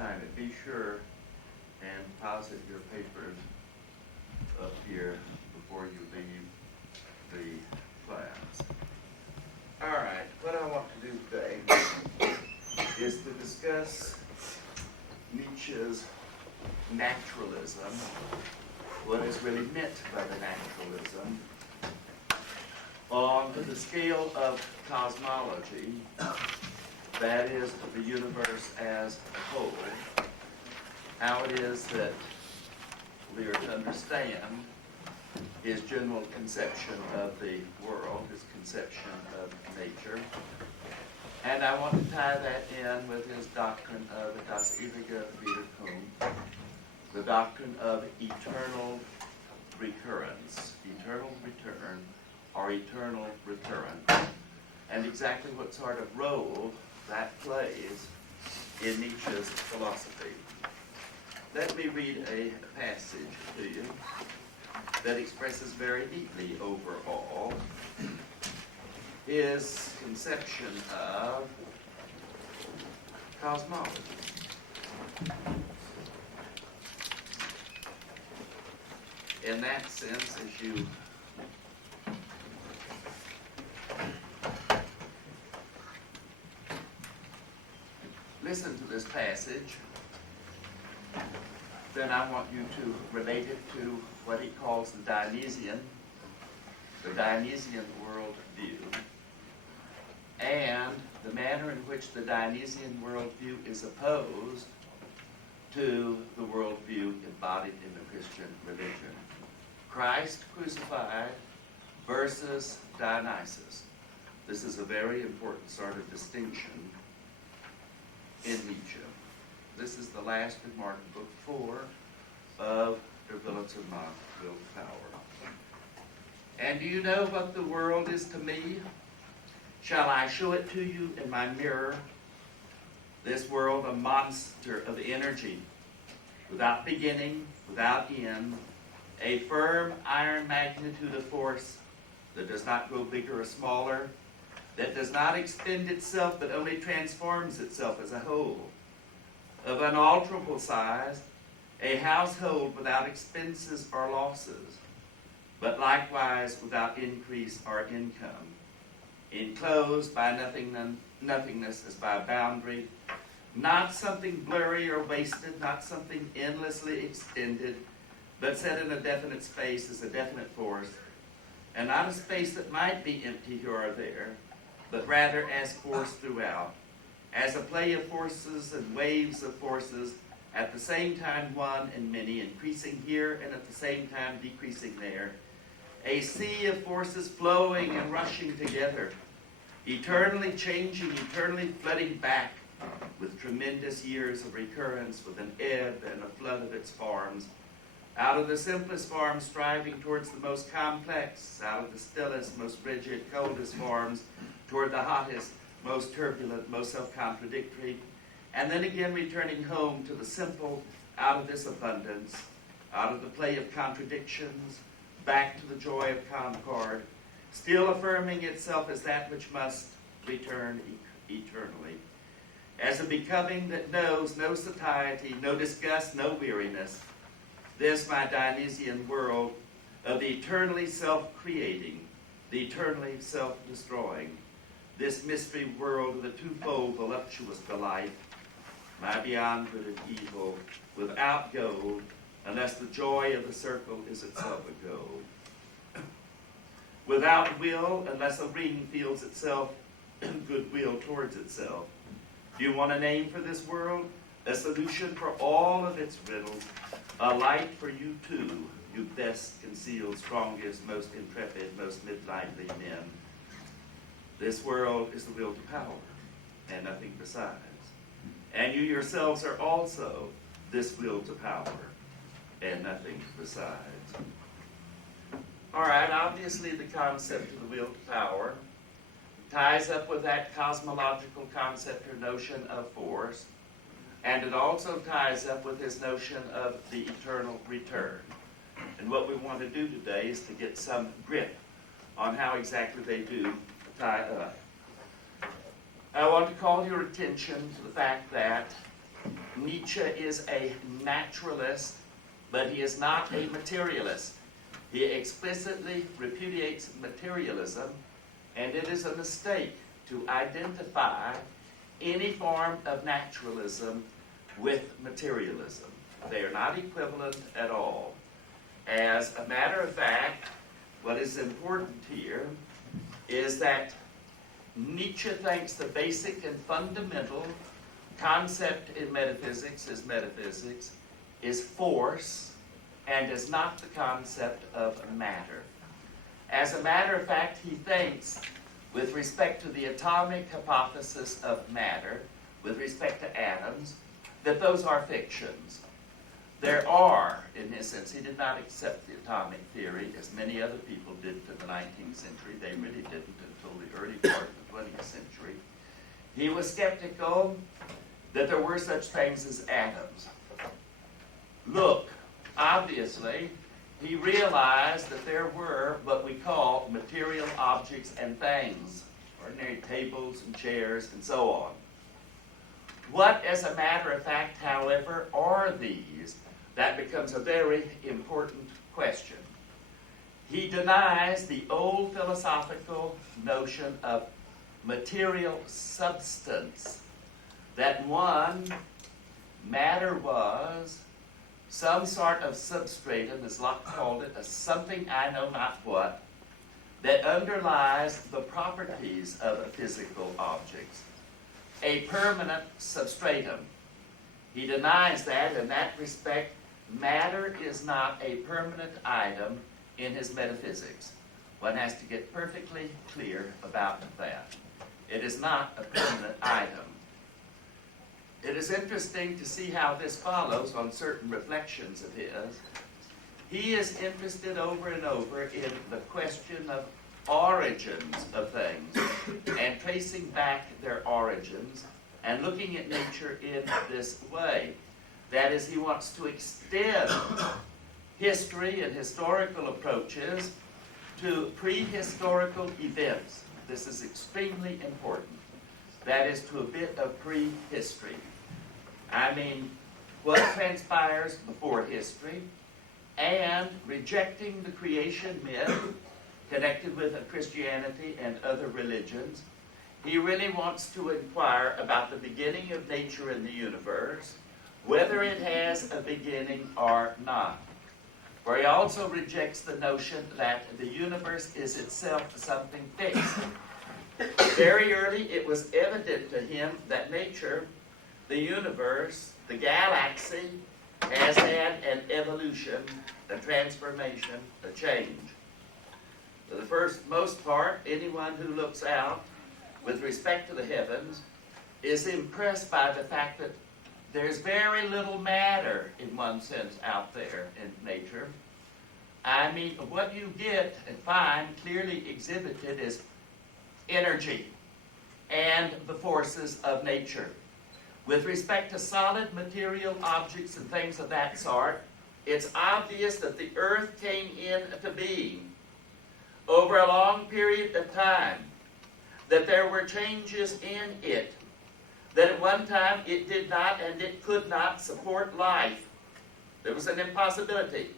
sign it, be sure and deposit your papers up here before you leave the class. All right, what I want to do today is to discuss Nietzsche's naturalism, what is really meant by the naturalism, on the scale of cosmology, that is, the universe as a whole, how it is that we are to understand his general conception of the world, his conception of nature. And I want to tie that in with his doctrine of das ewige Wiederkunft, the doctrine of eternal recurrence, eternal return, or eternal recurrence, and exactly what sort of role that plays in Nietzsche's philosophy. Let me read a passage to you that expresses very neatly overall his conception of cosmology. In that sense, as you listen to this passage, then I want you to relate it to what he calls the Dionysian worldview, and the manner in which the Dionysian worldview is opposed to the worldview embodied in the Christian religion. Christ crucified versus Dionysus. This is a very important sort of distinction in Nietzsche. This is the last remark in Book 4 of Der Wille zum Macht, Will to Power. And do you know what the world is to me? Shall I show it to you in my mirror? This world, a monster of energy, without beginning, without end, a firm iron magnitude of force that does not grow bigger or smaller, that does not extend itself but only transforms itself as a whole, of unalterable size, a household without expenses or losses, but likewise without increase or income, enclosed by nothingness as by a boundary, not something blurry or wasted, not something endlessly extended, but set in a definite space as a definite force, and not a space that might be empty here or there, but rather as force throughout, as a play of forces and waves of forces, at the same time one and many, increasing here and at the same time decreasing there, a sea of forces flowing and rushing together, eternally changing, eternally flooding back with tremendous years of recurrence, with an ebb and a flood of its forms, out of the simplest forms striving towards the most complex, out of the stillest, most rigid, coldest forms, toward the hottest, most turbulent, most self-contradictory, and then again returning home to the simple, out of this abundance, out of the play of contradictions, back to the joy of concord, still affirming itself as that which must return eternally, as a becoming that knows no satiety, no disgust, no weariness. This, my Dionysian world of the eternally self-creating, the eternally self-destroying, this mystery world of the twofold voluptuous delight, my beyond good and evil, without gold, unless the joy of the circle is itself a gold. Without will, unless a ring feels itself goodwill towards itself. Do you want a name for this world? A solution for all of its riddles? A light for you too, you best concealed, strongest, most intrepid, most midlightly men. This world is the will to power, and nothing besides. And you yourselves are also this will to power, and nothing besides. All right, obviously the concept of the will to power ties up with that cosmological concept or notion of force, and it also ties up with his notion of the eternal return. And what we want to do today is to get some grip on how exactly they do tie up. I want to call your attention to the fact that Nietzsche is a naturalist, but he is not a materialist. He explicitly repudiates materialism, and it is a mistake to identify any form of naturalism with materialism. They are not equivalent at all. As a matter of fact, what is important here is that Nietzsche thinks the basic and fundamental concept in metaphysics is force, and is not the concept of matter. As a matter of fact, he thinks, with respect to the atomic hypothesis of matter, with respect to atoms, that those are fictions. There are, in his sense, he did not accept the atomic theory as many other people did to the 19th century. They really didn't until the early part of the 20th century. He was skeptical that there were such things as atoms. Look, obviously, he realized that there were what we call material objects and things, ordinary tables and chairs and so on. What, as a matter of fact, however, are these? That becomes a very important question. He denies the old philosophical notion of material substance, that one, matter was some sort of substratum, as Locke called it, a something I know not what, that underlies the properties of physical objects, a permanent substratum. He denies that. In that respect, matter is not a permanent item in his metaphysics. One has to get perfectly clear about that. It is not a permanent item. It is interesting to see how this follows on certain reflections of his. He is interested over and over in the question of origins of things and tracing back their origins and looking at nature in this way. That is, he wants to extend history and historical approaches to prehistorical events. This is extremely important. That is, to a bit of prehistory. I mean, what transpires before history, and rejecting the creation myth connected with Christianity and other religions. He really wants to inquire about the beginning of nature in the universe, whether it has a beginning or not. For he also rejects the notion that the universe is itself something fixed. Very early, it was evident to him that nature, the universe, the galaxy, has had an evolution, a transformation, a change. For the most part, anyone who looks out with respect to the heavens is impressed by the fact that there's very little matter, in one sense, out there in nature. I mean, what you get and find clearly exhibited is energy and the forces of nature. With respect to solid material objects and things of that sort, it's obvious that the earth came into being over a long period of time, that there were changes in it, that at one time it did not and it could not support life. There was an impossibility.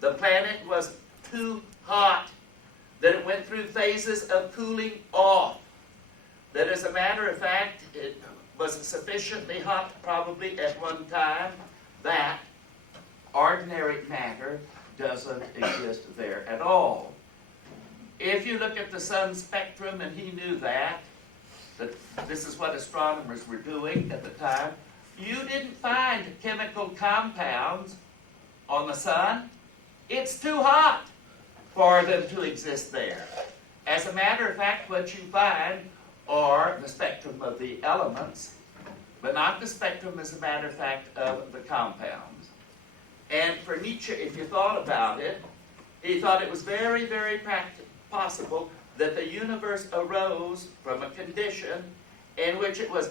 The planet was too hot, that it went through phases of cooling off, that as a matter of fact it was sufficiently hot probably at one time that ordinary matter doesn't exist there at all. If you look at the sun's spectrum, and he knew that this is what astronomers were doing at the time, you didn't find chemical compounds on the sun. It's too hot for them to exist there. As a matter of fact, what you find are the spectrum of the elements, but not the spectrum, as a matter of fact, of the compounds. And for Nietzsche, if you thought about it, he thought it was very, very possible that the universe arose from a condition in which it was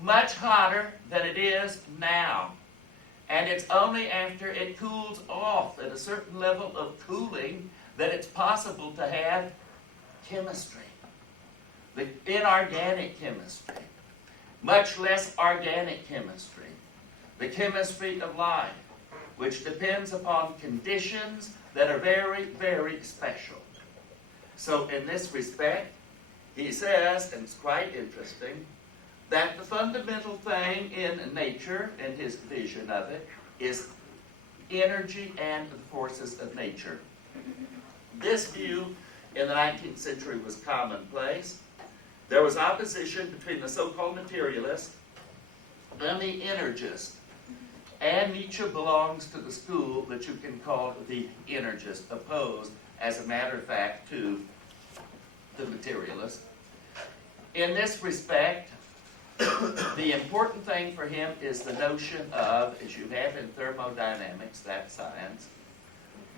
much hotter than it is now. And it's only after it cools off at a certain level of cooling that it's possible to have chemistry. The inorganic chemistry, much less organic chemistry. the chemistry of life, which depends upon conditions that are very, very special. So in this respect, he says, and it's quite interesting, that the fundamental thing in nature, in his vision of it, is energy and the forces of nature. This view in the 19th century was commonplace. There was opposition between the so-called materialist and the energist. And Nietzsche belongs to the school that you can call the energist, opposed, as a matter of fact, to the materialist. In this respect, the important thing for him is the notion of, as you have in thermodynamics, that science,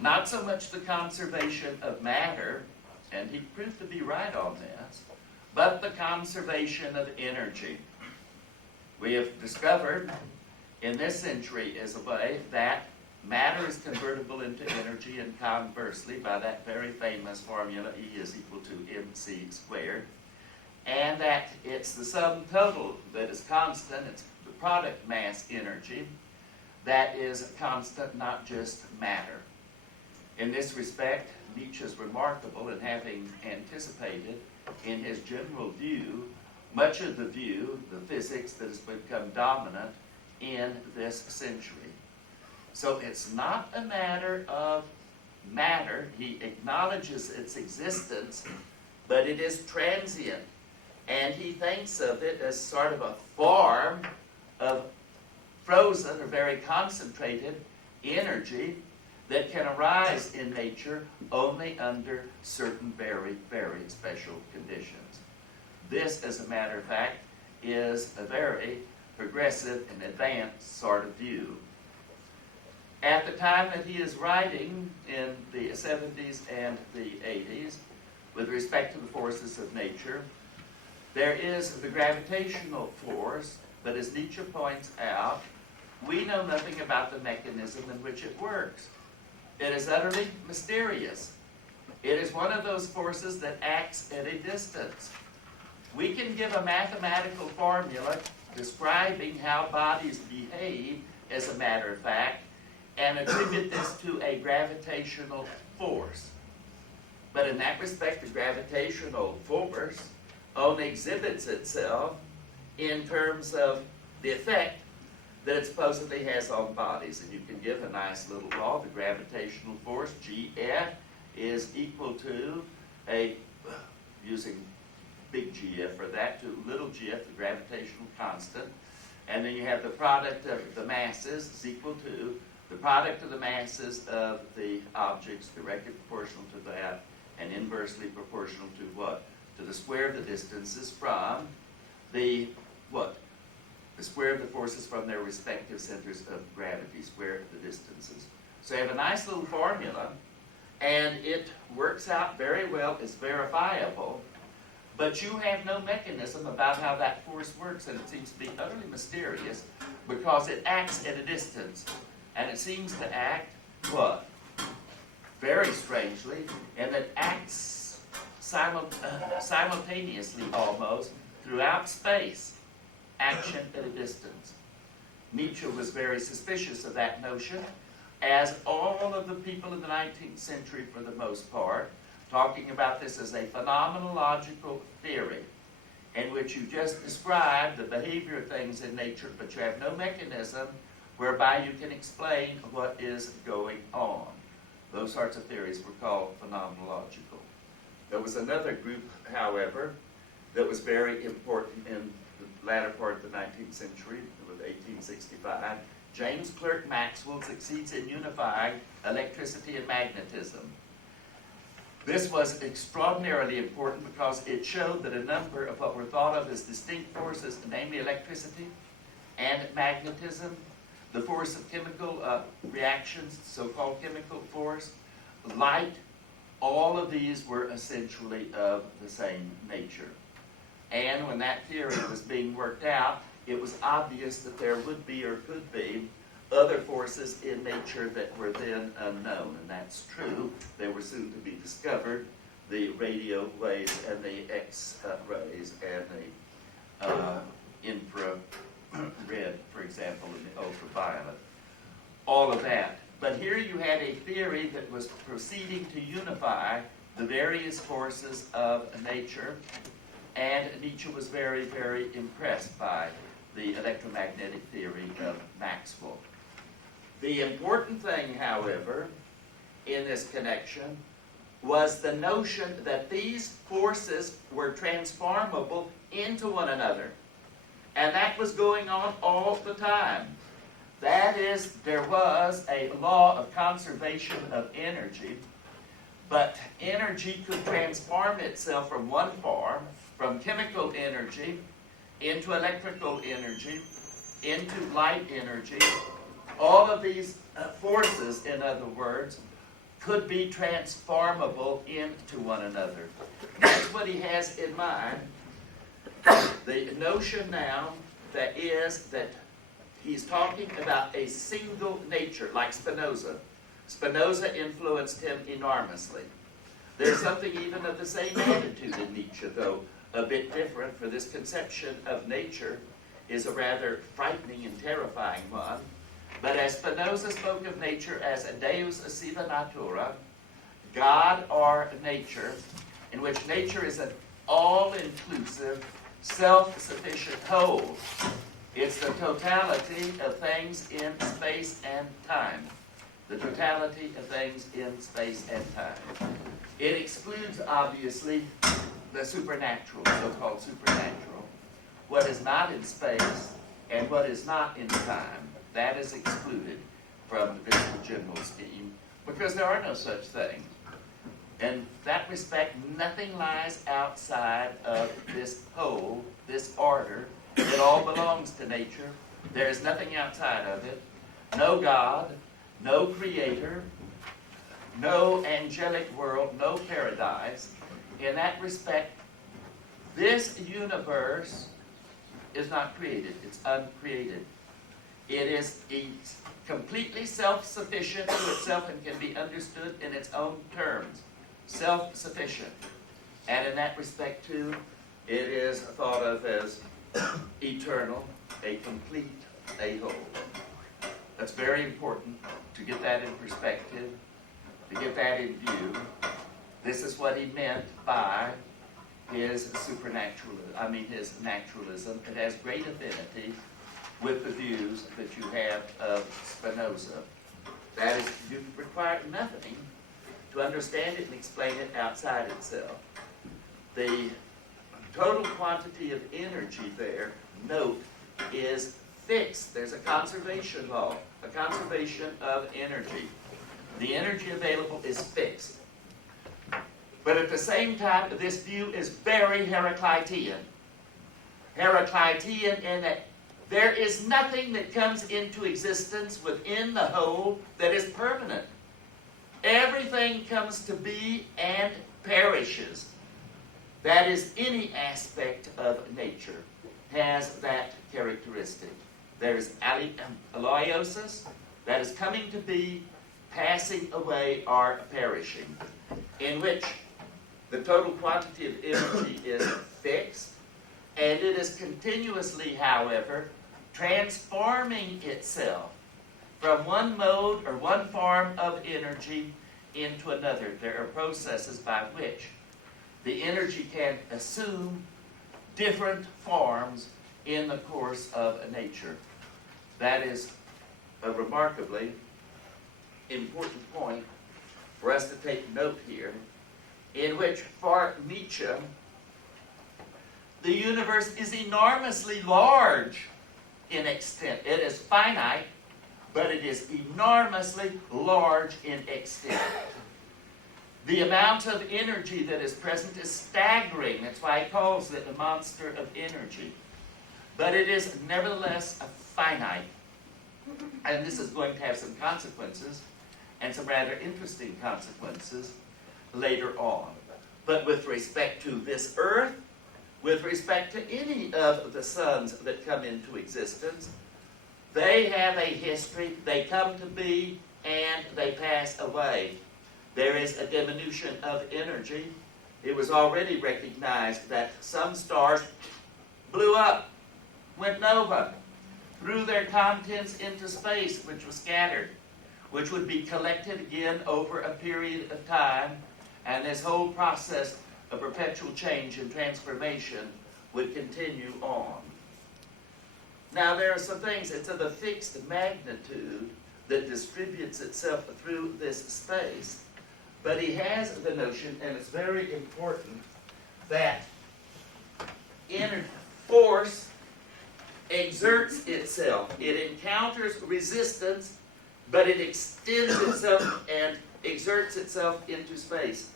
not so much the conservation of matter, and he proved to be right on this, but the conservation of energy. We have discovered in this century is a way that matter is convertible into energy, and conversely, by that very famous formula, E is equal to mc squared, and that it's the sum total that is constant, it's the product mass energy that is constant, not just matter. In this respect, Nietzsche is remarkable in having anticipated in his general view much of the view, the physics that has become dominant in this century. So it's not a matter of matter. He acknowledges its existence, but it is transient. And he thinks of it as sort of a form of frozen or very concentrated energy that can arise in nature only under certain very, very special conditions. This, as a matter of fact, is a very progressive and advanced sort of view. At the time that he is writing in the 70s and the 80s, with respect to the forces of nature, there is the gravitational force, but as Nietzsche points out, we know nothing about the mechanism in which it works. It is utterly mysterious. It is one of those forces that acts at a distance. We can give a mathematical formula describing how bodies behave, as a matter of fact, and attribute this to a gravitational force. But in that respect, the gravitational force only exhibits itself in terms of the effect that it supposedly has on bodies. And you can give a nice little law. The gravitational force, Gf, is equal to using big Gf for that, to little gf, the gravitational constant. And then you have the product of the masses is equal to the product of the masses of the objects, directly proportional to that, and inversely proportional to what? To the square of the distances from the what? The square of the forces from their respective centers of gravity, square of the distances. So you have a nice little formula, and it works out very well, it's verifiable, but you have no mechanism about how that force works, and it seems to be utterly mysterious because it acts at a distance, and it seems to act, what? Very strangely, and it acts simultaneously almost throughout space, action at a distance. Nietzsche was very suspicious of that notion, as all of the people in the 19th century, for the most part, talking about this as a phenomenological theory in which you just describe the behavior of things in nature, but you have no mechanism whereby you can explain what is going on. Those sorts of theories were called phenomenological. There was another group, however, that was very important in the latter part of the 19th century, with 1865. James Clerk Maxwell succeeds in unifying electricity and magnetism. This was extraordinarily important because it showed that a number of what were thought of as distinct forces, namely electricity and magnetism, the force of chemical reactions, so-called chemical force, light, all of these were essentially of the same nature. And when that theory was being worked out, it was obvious that there would be or could be other forces in nature that were then unknown, and that's true. They were soon to be discovered, the radio waves and the X-rays and the red, for example, in the ultraviolet. All of that. But here you had a theory that was proceeding to unify the various forces of nature, and Nietzsche was very, very impressed by the electromagnetic theory of Maxwell. The important thing, however, in this connection was the notion that these forces were transformable into one another. And that was going on all the time. That is, there was a law of conservation of energy, but energy could transform itself from one form, from chemical energy into electrical energy, into light energy. All of these forces, in other words, could be transformable into one another. That's what he has in mind. The notion now that he's talking about a single nature, like Spinoza. Spinoza influenced him enormously. There's something even of the same attitude in Nietzsche, though a bit different, for this conception of nature is a rather frightening and terrifying one. But as Spinoza spoke of nature as a deus sive natura, God or nature, in which nature is an all-inclusive, self-sufficient whole. It's the totality of things in space and time. The totality of things in space and time. It excludes, obviously, the supernatural, so-called supernatural. What is not in space and what is not in time, that is excluded from this general scheme, because there are no such things. In that respect, nothing lies outside of this whole, this order. It all belongs to nature. There is nothing outside of it. No God, no creator, no angelic world, no paradise. In that respect, this universe is not created. It's uncreated. It is completely self-sufficient to itself and can be understood in its own terms. Self-sufficient. And in that respect, too, it is thought of as eternal, a complete, a whole. That's very important to get that in perspective, to get that in view. This is what he meant by his his naturalism. It has great affinity with the views that you have of Spinoza. That is, you require nothing to understand it and explain it outside itself. The total quantity of energy there, note, is fixed. There's a conservation law, a conservation of energy. The energy available is fixed. But at the same time, this view is very Heraclitean. Heraclitean in that there is nothing that comes into existence within the whole that is permanent. Everything comes to be and perishes. That is, any aspect of nature has that characteristic. There's aloiosis, that is coming to be, passing away, or perishing, in which the total quantity of energy is fixed, and it is continuously, however, transforming itself from one mode or one form of energy into another. There are processes by which the energy can assume different forms in the course of nature. That is a remarkably important point for us to take note here, in which for Nietzsche, the universe is enormously large in extent. It is finite, but it is enormously large in extent. The amount of energy that is present is staggering. That's why he calls it a monster of energy. But it is nevertheless finite. And this is going to have some consequences, and some rather interesting consequences later on. But with respect to this earth, with respect to any of the suns that come into existence, they have a history, they come to be, and they pass away. There is a diminution of energy. It was already recognized that some stars blew up, went nova, threw their contents into space, which was scattered, which would be collected again over a period of time, and this whole process of perpetual change and transformation would continue on. Now there are some things, it's of a fixed magnitude that distributes itself through this space, but he has the notion, and it's very important, that inner force exerts itself. It encounters resistance, but it extends itself and exerts itself into space.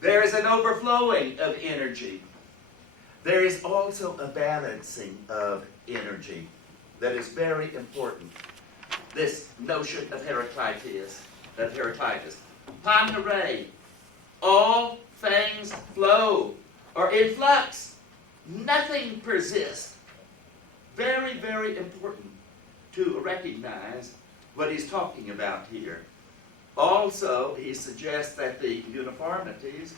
There is an overflowing of energy. There is also a balancing of energy that is very important. This notion of Heraclitus. Panere, all things flow, or in flux. Nothing persists. Very, very important to recognize what he's talking about here. Also, he suggests that the uniformities,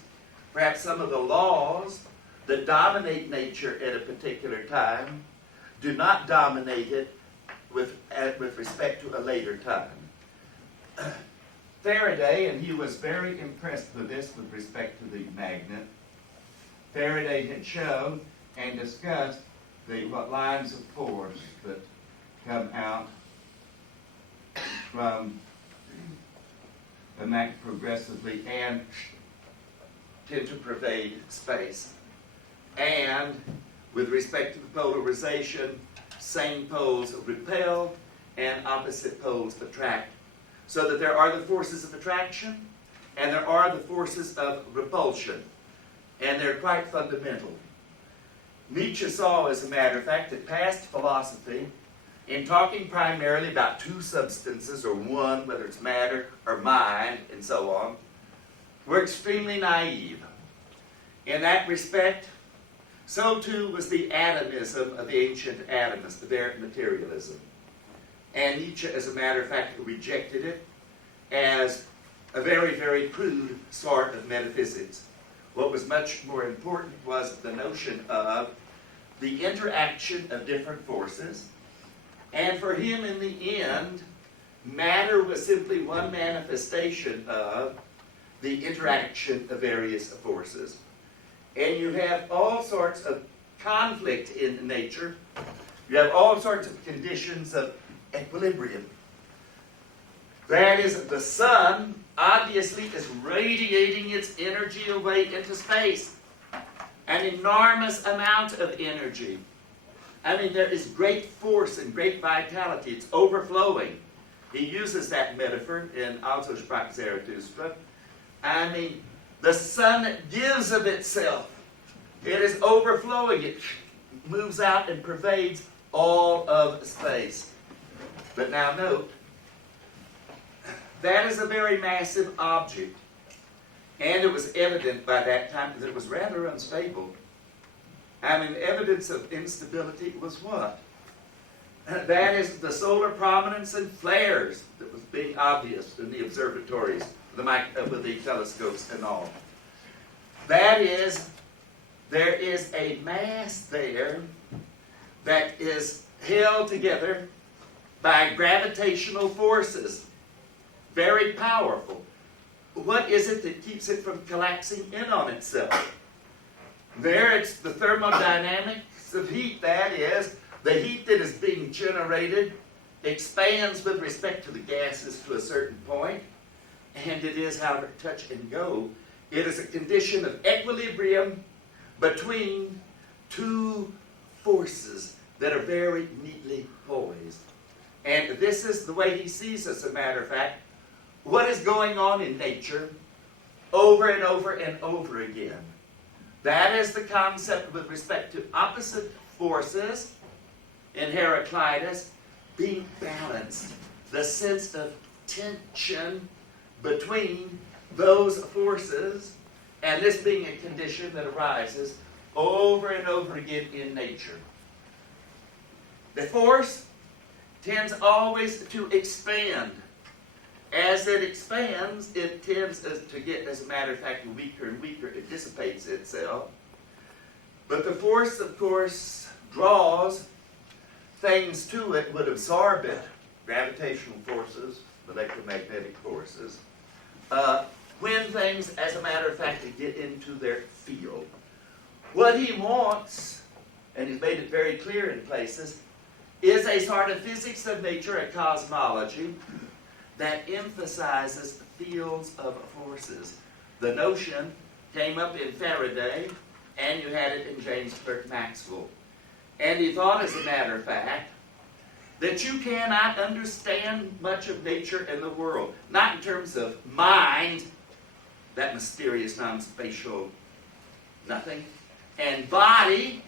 perhaps some of the laws that dominate nature at a particular time, do not dominate it with respect to a later time. Faraday, and he was very impressed with this with respect to the magnet, Faraday had shown and discussed what lines of force that come out from the magnet progressively and tend to pervade space. And with respect to the polarization, same poles repel and opposite poles attract. So that there are the forces of attraction and there are the forces of repulsion. And they're quite fundamental. Nietzsche saw, as a matter of fact, that past philosophy, in talking primarily about two substances, or one, whether it's matter or mind, and so on, were extremely naive. In that respect, so too was the atomism of the ancient atomists, their materialism. And Nietzsche, as a matter of fact, rejected it as a very, very crude sort of metaphysics. What was much more important was the notion of the interaction of different forces. And for him, in the end, matter was simply one manifestation of the interaction of various forces. And you have all sorts of conflict in nature. You have all sorts of conditions of equilibrium. That is, the sun obviously is radiating its energy away into space. An enormous amount of energy. I mean, there is great force and great vitality. It's overflowing. He uses that metaphor in Also sprach Zarathustra. I mean, the sun gives of itself. It is overflowing. It moves out and pervades all of space. But now note, that is a very massive object. And it was evident by that time that it was rather unstable. I mean, evidence of instability was what? That is the solar prominence and flares that was being obvious in the observatories, with the telescopes and all. That is, there is a mass there that is held together by gravitational forces. Very powerful. What is it that keeps it from collapsing in on itself? There it's the thermodynamics of heat. That is, the heat that is being generated expands with respect to the gases to a certain point, and it is, however, touch and go. It is a condition of equilibrium between two forces that are very neatly poised. And this is the way he sees, as a matter of fact, what is going on in nature over and over and over again. That is the concept with respect to opposite forces in Heraclitus being balanced. The sense of tension between those forces, and this being a condition that arises over and over again in nature. The force tends always to expand. As it expands, it tends to get, as a matter of fact, weaker and weaker. It dissipates itself. But the force, of course, draws things to it would absorb it, gravitational forces, electromagnetic forces, when things, as a matter of fact, get into their field. What he wants, and he's made it very clear in places, is a sort of physics of nature, a cosmology, that emphasizes fields of forces. The notion came up in Faraday, and you had it in James Clerk Maxwell. And he thought, as a matter of fact, that you cannot understand much of nature and the world, not in terms of mind, that mysterious non-spatial nothing, and body.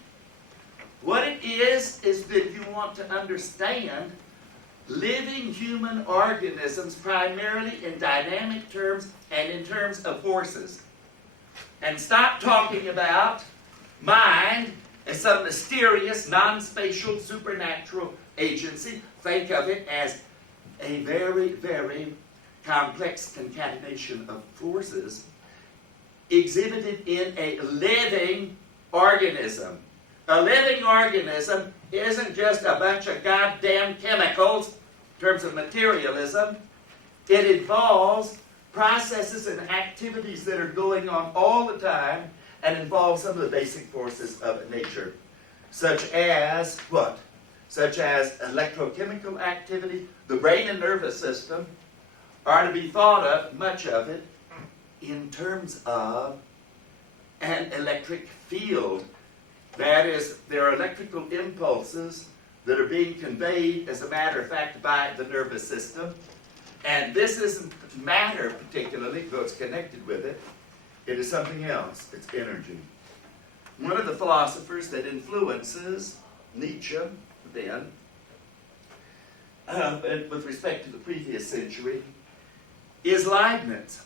What it is that you want to understand living human organisms primarily in dynamic terms and in terms of forces. And stop talking about mind as some mysterious, non-spatial, supernatural agency. Think of it as a very, very complex concatenation of forces exhibited in a living organism. A living organism isn't just a bunch of goddamn chemicals in terms of materialism. It involves processes and activities that are going on all the time and involve some of the basic forces of nature, such as what? Such as electrochemical activity. The brain and nervous system are to be thought of, much of it, in terms of an electric field. That is, there are electrical impulses that are being conveyed, as a matter of fact, by the nervous system. And this isn't matter particularly, though it's connected with it. It is something else. It's energy. One of the philosophers that influences Nietzsche then, with respect to the previous century, is Leibniz.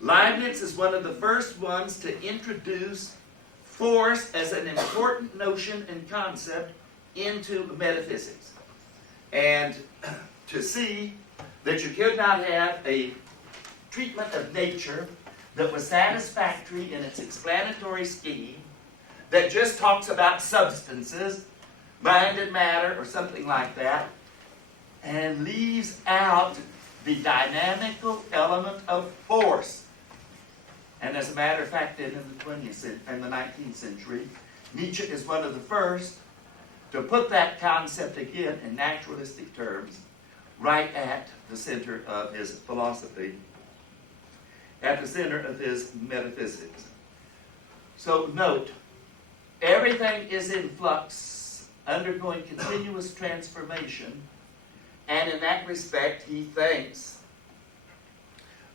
Leibniz is one of the first ones to introduce force as an important notion and concept into metaphysics. And to see that you could not have a treatment of nature that was satisfactory in its explanatory scheme, that just talks about substances, mind and matter, or something like that, and leaves out the dynamical element of force. And as a matter of fact, in the 19th century, Nietzsche is one of the first to put that concept again in naturalistic terms right at the center of his philosophy, at the center of his metaphysics. So note, everything is in flux, undergoing continuous transformation, and in that respect, he thinks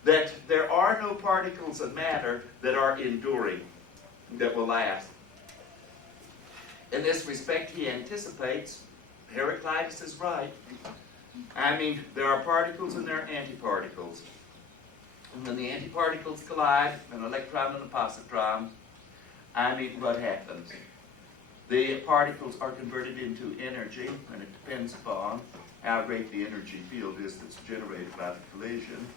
that there are no particles of matter that are enduring, that will last. In this respect, he anticipates, Heraclitus is right, there are particles and there are antiparticles. And when the antiparticles collide, an electron and a positron, what happens? The particles are converted into energy, and it depends upon how great the energy field is that's generated by the collision,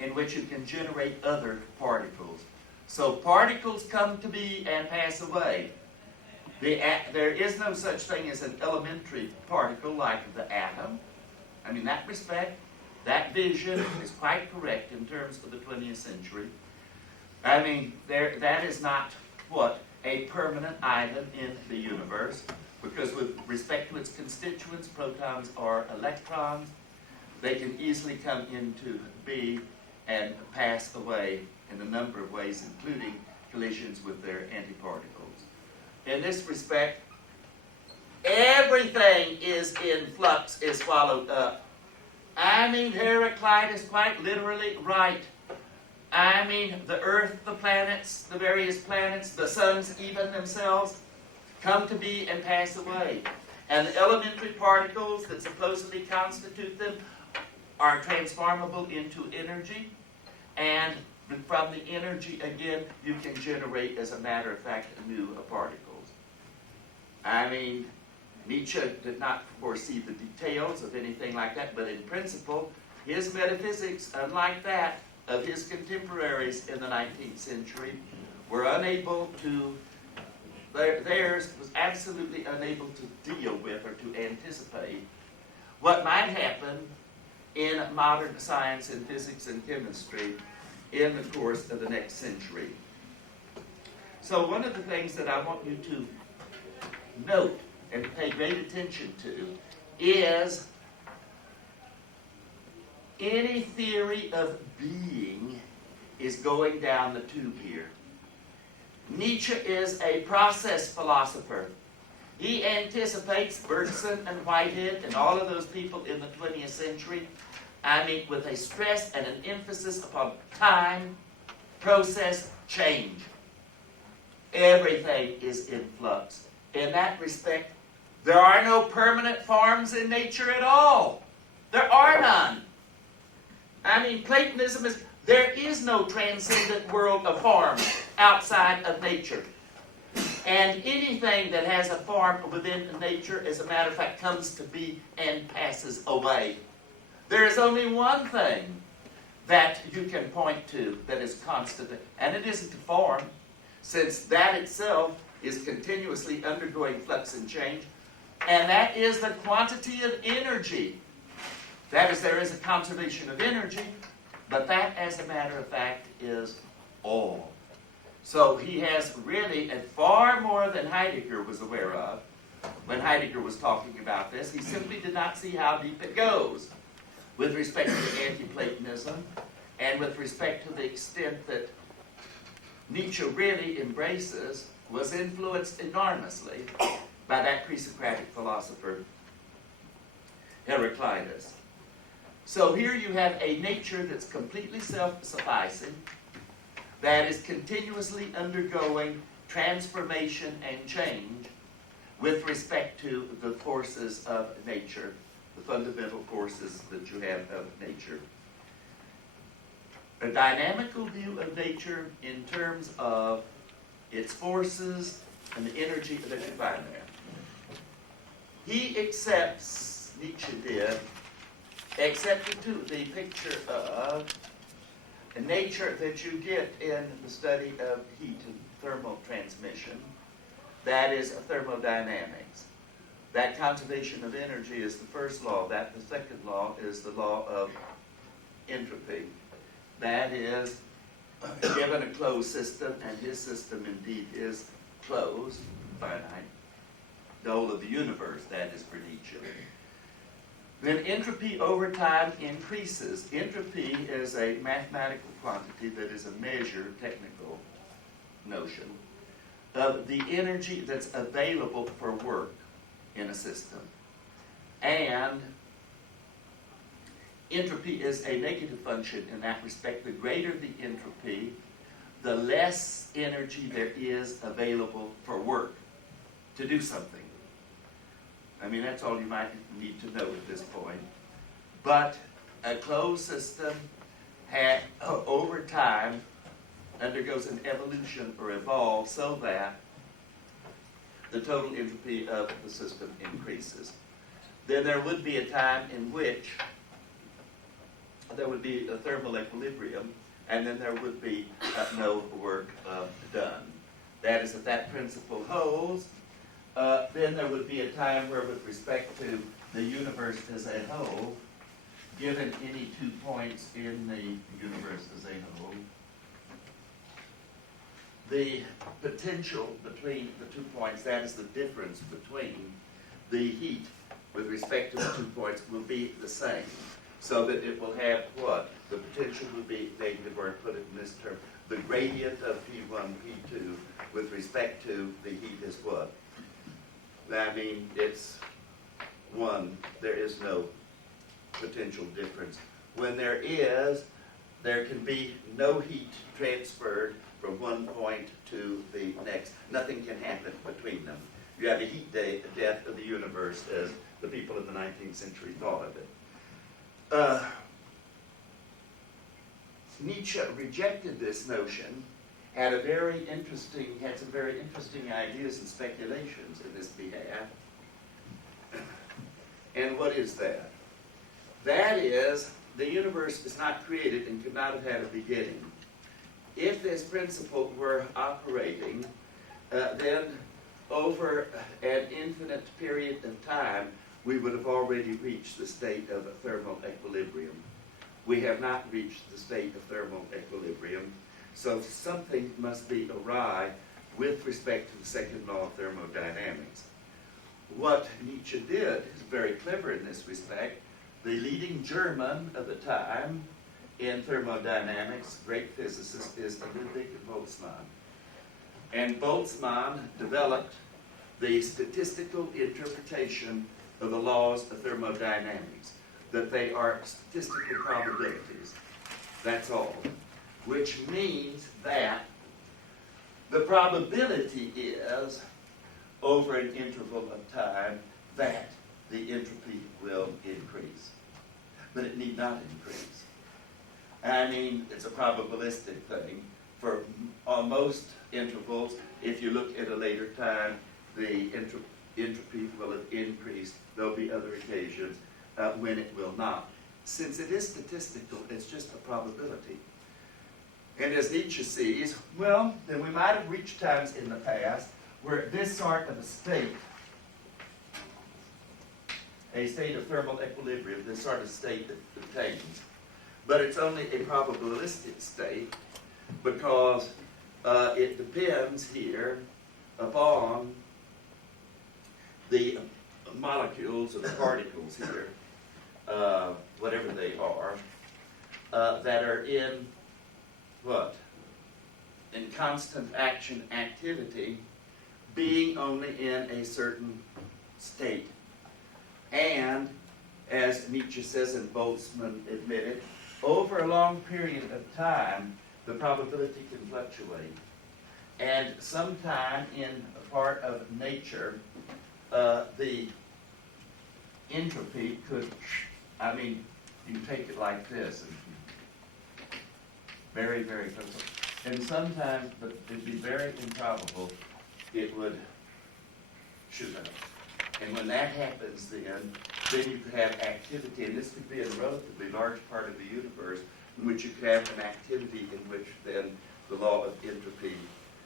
in which you can generate other particles. So particles come to be and pass away. There is no such thing as an elementary particle like the atom. In that respect, that vision is quite correct in terms of the 20th century. That is not what? A permanent item in the universe, because with respect to its constituents, protons or electrons, they can easily come into being and pass away in a number of ways, including collisions with their antiparticles. In this respect, everything is in flux, is swallowed up. Heraclitus quite literally right. The Earth, the planets, the various planets, the suns even themselves, come to be and pass away. And the elementary particles that supposedly constitute them are transformable into energy, and from the energy, again, you can generate, as a matter of fact, new particles. Nietzsche did not foresee the details of anything like that, but in principle, his metaphysics, unlike that of his contemporaries in the 19th century, were unable to theirs was absolutely unable to deal with or to anticipate what might happen in modern science and physics and chemistry in the course of the next century. So one of the things that I want you to note and pay great attention to is any theory of being is going down the tube here. Nietzsche is a process philosopher. He anticipates Bergson and Whitehead and all of those people in the 20th century, with a stress and an emphasis upon time, process, change. Everything is in flux. In that respect, there are no permanent forms in nature at all. There are none. Platonism is, there is no transcendent world of forms outside of nature. And anything that has a form within nature, as a matter of fact, comes to be and passes away. There is only one thing that you can point to that is constant, and it isn't a form, since that itself is continuously undergoing flux and change, and that is the quantity of energy. That is, there is a conservation of energy, but that, as a matter of fact, is all. So he has really, and far more than Heidegger was aware of, when Heidegger was talking about this, he simply did not see how deep it goes with respect to anti-Platonism and with respect to the extent that Nietzsche really embraces, was influenced enormously by that pre-Socratic philosopher, Heraclitus. So here you have a nature that's completely self-sufficing, that is continuously undergoing transformation and change with respect to the forces of nature, the fundamental forces that you have of nature. A dynamical view of nature in terms of its forces and the energy that you find there. He accepts, Nietzsche did, accepted too the picture of a nature that you get in the study of heat and thermal transmission. That is thermodynamics. That conservation of energy is the first law. That the second law is the law of entropy. That is, given a closed system, and his system indeed is closed, finite, the whole of the universe, that is for Nietzsche. Then entropy over time increases. Entropy is a mathematical quantity that is a measure, technical notion, of the energy that's available for work in a system. And entropy is a negative function in that respect. The greater the entropy, the less energy there is available for work, to do something. That's all you might need to know at this point. But a closed system over time undergoes an evolution or evolves so that the total entropy of the system increases. Then there would be a time in which there would be a thermal equilibrium, and then there would be no work done. That is, if that principle holds, then there would be a time where, with respect to the universe as a whole, given any 2 points in the universe as a whole, the potential between the 2 points, that is the difference between the heat with respect to the 2 points, will be the same. So that it will have what? The potential would be negative, or put it in this term, the gradient of P1, P2 with respect to the heat is what? It's 1. There is no potential difference. When there is, there can be no heat transferred from one point to the next. Nothing can happen between them. You have a heat death of the universe, as the people in the 19th century thought of it. Nietzsche rejected this notion, had some very interesting ideas and speculations in this behalf. And what is that? That is, the universe is not created and could not have had a beginning. If this principle were operating, then over an infinite period of time, we would have already reached the state of thermal equilibrium. We have not reached the state of thermal equilibrium, so something must be awry with respect to the second law of thermodynamics. What Nietzsche did is very clever in this respect. The leading German of the time in thermodynamics, great physicist, is Ludwig Boltzmann. And Boltzmann developed the statistical interpretation of the laws of thermodynamics, that they are statistical probabilities. That's all. Which means that the probability is, over an interval of time, that the entropy will increase. But it need not increase. I mean, it's a probabilistic thing. For most intervals, if you look at a later time, the entropy will have increased. There'll be other occasions when it will not. Since it is statistical, it's just a probability. And as Nietzsche sees, well, then we might have reached times in the past where this sort of a state of thermal equilibrium, this sort of state that obtains. But it's only a probabilistic state because it depends here upon the molecules or the particles here, whatever they are, that are in what? In constant action activity, being only in a certain state. And, as Nietzsche says and Boltzmann admitted, over a long period of time, the probability can fluctuate. And sometime in a part of nature, the entropy could, I mean, you take it like this, and very, very close. And sometimes, but it'd be very improbable, it would shoot up. And when that happens, then you could have activity, and this could be in a relatively large part of the universe, in which you could have an activity in which then the law of entropy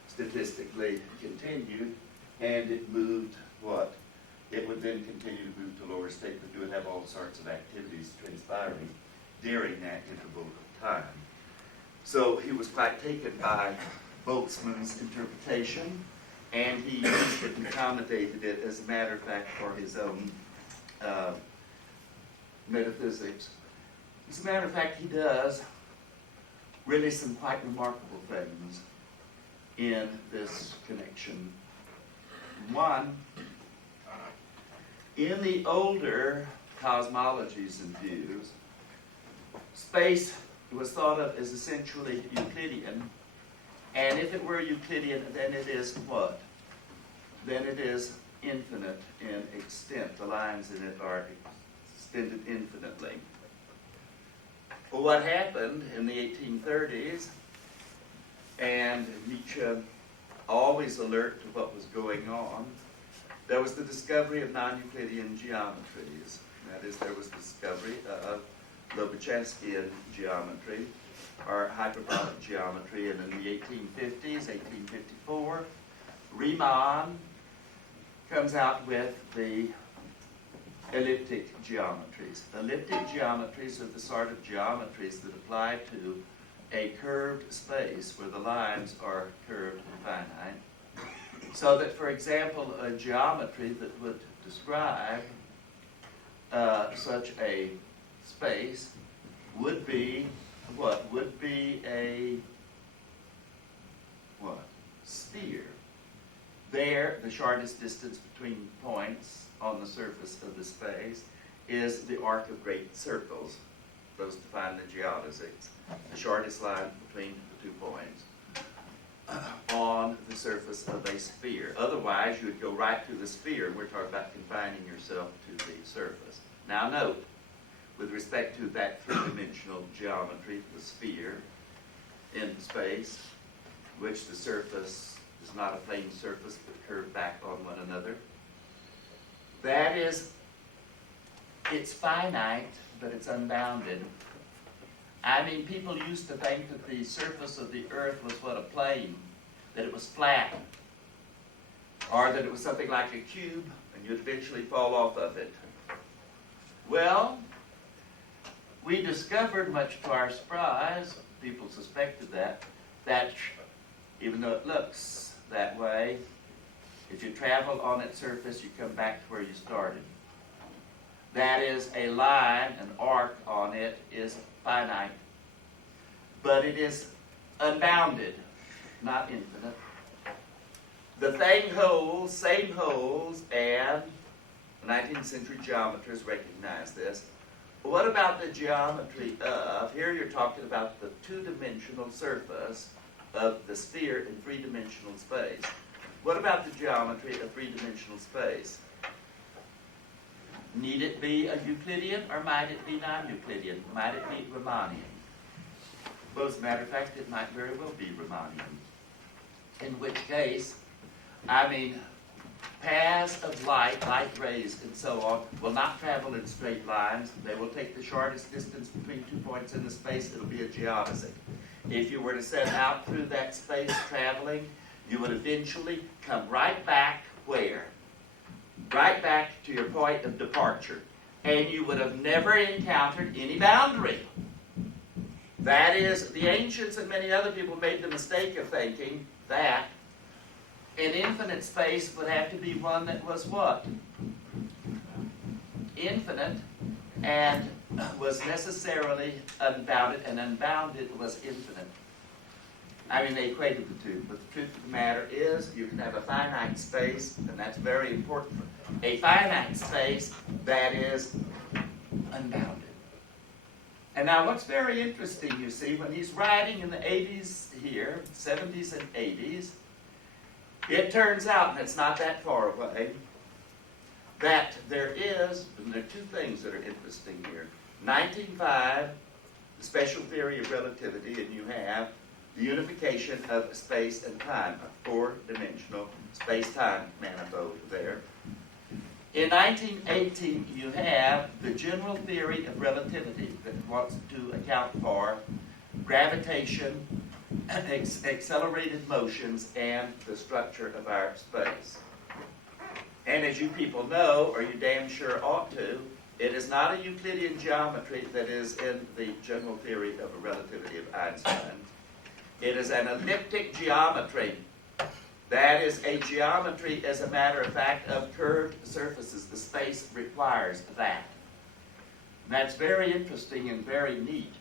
statistically continued, and it moved what? It would then continue to move to lower state, but you would have all sorts of activities transpiring during that interval of time. So he was quite taken by Boltzmann's interpretation, and he used it and accommodated it, as a matter of fact, for his own metaphysics. As a matter of fact, he does really some quite remarkable things in this connection. One, in the older cosmologies and views, space was thought of as essentially Euclidean, and if it were Euclidean, then it is what? Then it is infinite in extent. The lines in it are extended infinitely. Well, what happened in the 1830s, and Nietzsche always alert to what was going on, there was the discovery of non-Euclidean geometries. That is, there was the discovery of Lobachevskian geometry, or hyperbolic geometry, and in the 1850s, 1854, Riemann comes out with the elliptic geometries. Elliptic geometries are the sort of geometries that apply to a curved space where the lines are curved and finite. So that, for example, a geometry that would describe such a space would be what? Would be a what? Sphere. There, the shortest distance between points on the surface of the space is the arc of great circles. Those define the geodesics. The shortest line between the 2 points on the surface of a sphere. Otherwise, you would go right through the sphere, and we're talking about confining yourself to the surface. Now note, with respect to that three-dimensional geometry, the sphere in space, which the surface is not a plane surface but curved back on one another, that is, it's finite, but it's unbounded. I mean, people used to think that the surface of the earth was what, a plane, that it was flat. or that it was something like a cube and you'd eventually fall off of it. Well, we discovered, much to our surprise, people suspected that even though it looks that way, if you travel on its surface, you come back to where you started. That is, a line, an arc on it is finite, but it is unbounded, not infinite. The thing holds, same holds, and 19th century geometers recognize this. But what about the geometry of, here you're talking about the two-dimensional surface of the sphere in three-dimensional space. What about the geometry of three-dimensional space? Need it be a Euclidean or might it be non-Euclidean? Might it be Riemannian? Well, as a matter of fact, it might very well be Riemannian. In which case, I mean, paths of light, light rays, and so on, will not travel in straight lines. They will take the shortest distance between 2 points in the space. It'll be a geodesy. If you were to set out through that space traveling, you would eventually come right back where? Right back to your point of departure. And you would have never encountered any boundary. That is, the ancients and many other people made the mistake of thinking that an infinite space would have to be one that was what? Infinite and was necessarily unbounded, and unbounded was infinite. I mean, they equated the two, but the truth of the matter is you can have a finite space, and that's very important. A finite space that is unbounded. And now what's very interesting, you see, when he's writing in the 80s here, 70s and 80s, it turns out, and it's not that far away, that there are two things that are interesting here. 1905, the special theory of relativity, and you have the unification of space and time, a four-dimensional space-time manifold there. In 1918, you have the general theory of relativity that wants to account for gravitation, accelerated motions, and the structure of our space. And as you people know, or you damn sure ought to, it is not a Euclidean geometry that is in the general theory of relativity of Einstein. It is an elliptic geometry. That is a geometry, as a matter of fact, of curved surfaces. The space requires that. And that's very interesting and very neat.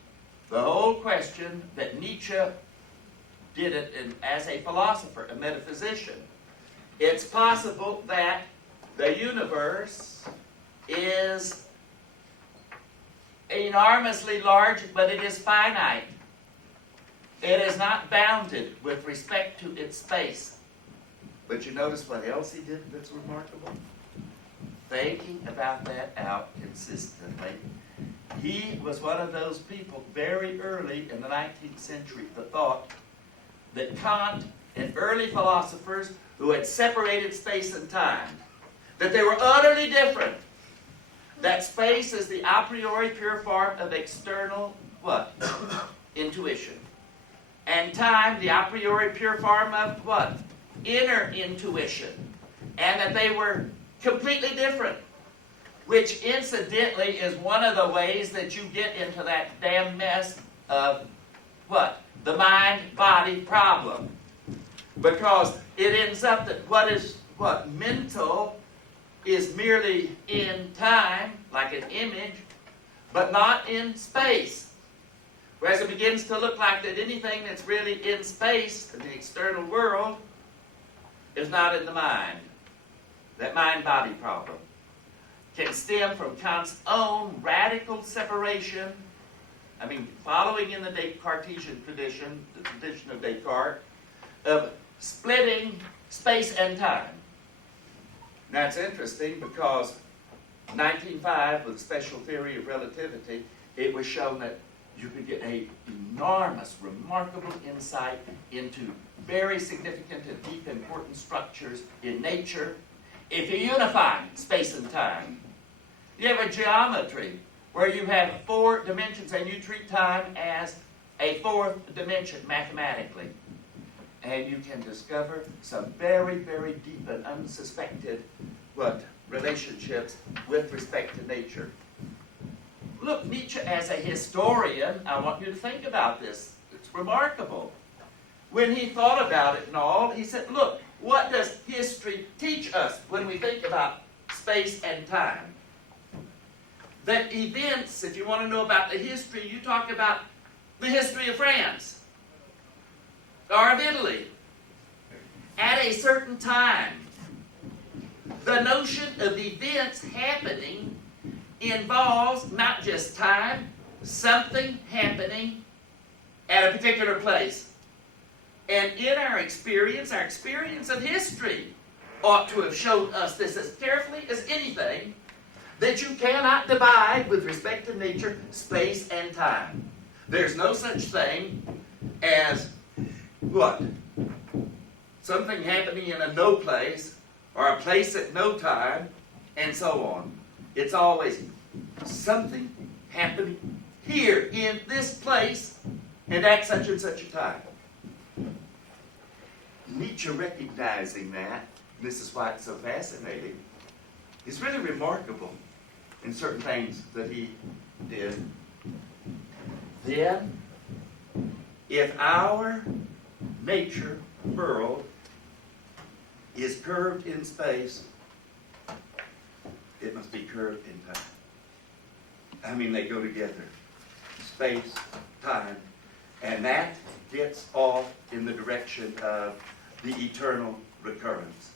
The whole question that Nietzsche did it as a philosopher, a metaphysician. It's possible that the universe is enormously large, but it is finite. It is not bounded with respect to its space. But you notice what else he did that's remarkable? Thinking about that out consistently. He was one of those people very early in the 19th century that thought that Kant and early philosophers who had separated space and time, that they were utterly different. That space is the a priori pure form of external what? Intuition. And time, the a priori pure form of what? Inner intuition. And that they were completely different. Which incidentally is one of the ways that you get into that damn mess of what? The mind-body problem. Because it ends up that what mental is merely in time, like an image, but not in space. Whereas it begins to look like that anything that's really in space, in the external world, is not in the mind. That mind-body problem can stem from Kant's own radical separation, following in the Cartesian tradition, the tradition of Descartes, of splitting space and time. Now it's interesting because 1905, with the special theory of relativity, it was shown that you could get an enormous, remarkable insight into very significant and deep important structures in nature if you unify space and time. You have a geometry where you have 4 dimensions and you treat time as a 4th dimension mathematically. and you can discover some very, very deep and unsuspected relationships with respect to nature. Look, Nietzsche as a historian, I want you to think about this. It's remarkable. When he thought about it and all, he said, look, what does history teach us when we think about space and time? That events, if you want to know about the history, you talk about the history of France or of Italy. At a certain time, the notion of events happening involves not just time, something happening at a particular place. And in our experience of history ought to have shown us this as carefully as anything, that you cannot divide with respect to nature, space, and time. There's no such thing as what? Something happening in a no place, or a place at no time, and so on. It's always something happening here in this place and at such and such a time. Nietzsche recognizing that, this is why it's so fascinating, is really remarkable in certain things that he did. Then, if our nature world is curved in space, it must be curved in time. I mean, they go together. Space, time, and that gets off in the direction of the eternal recurrence.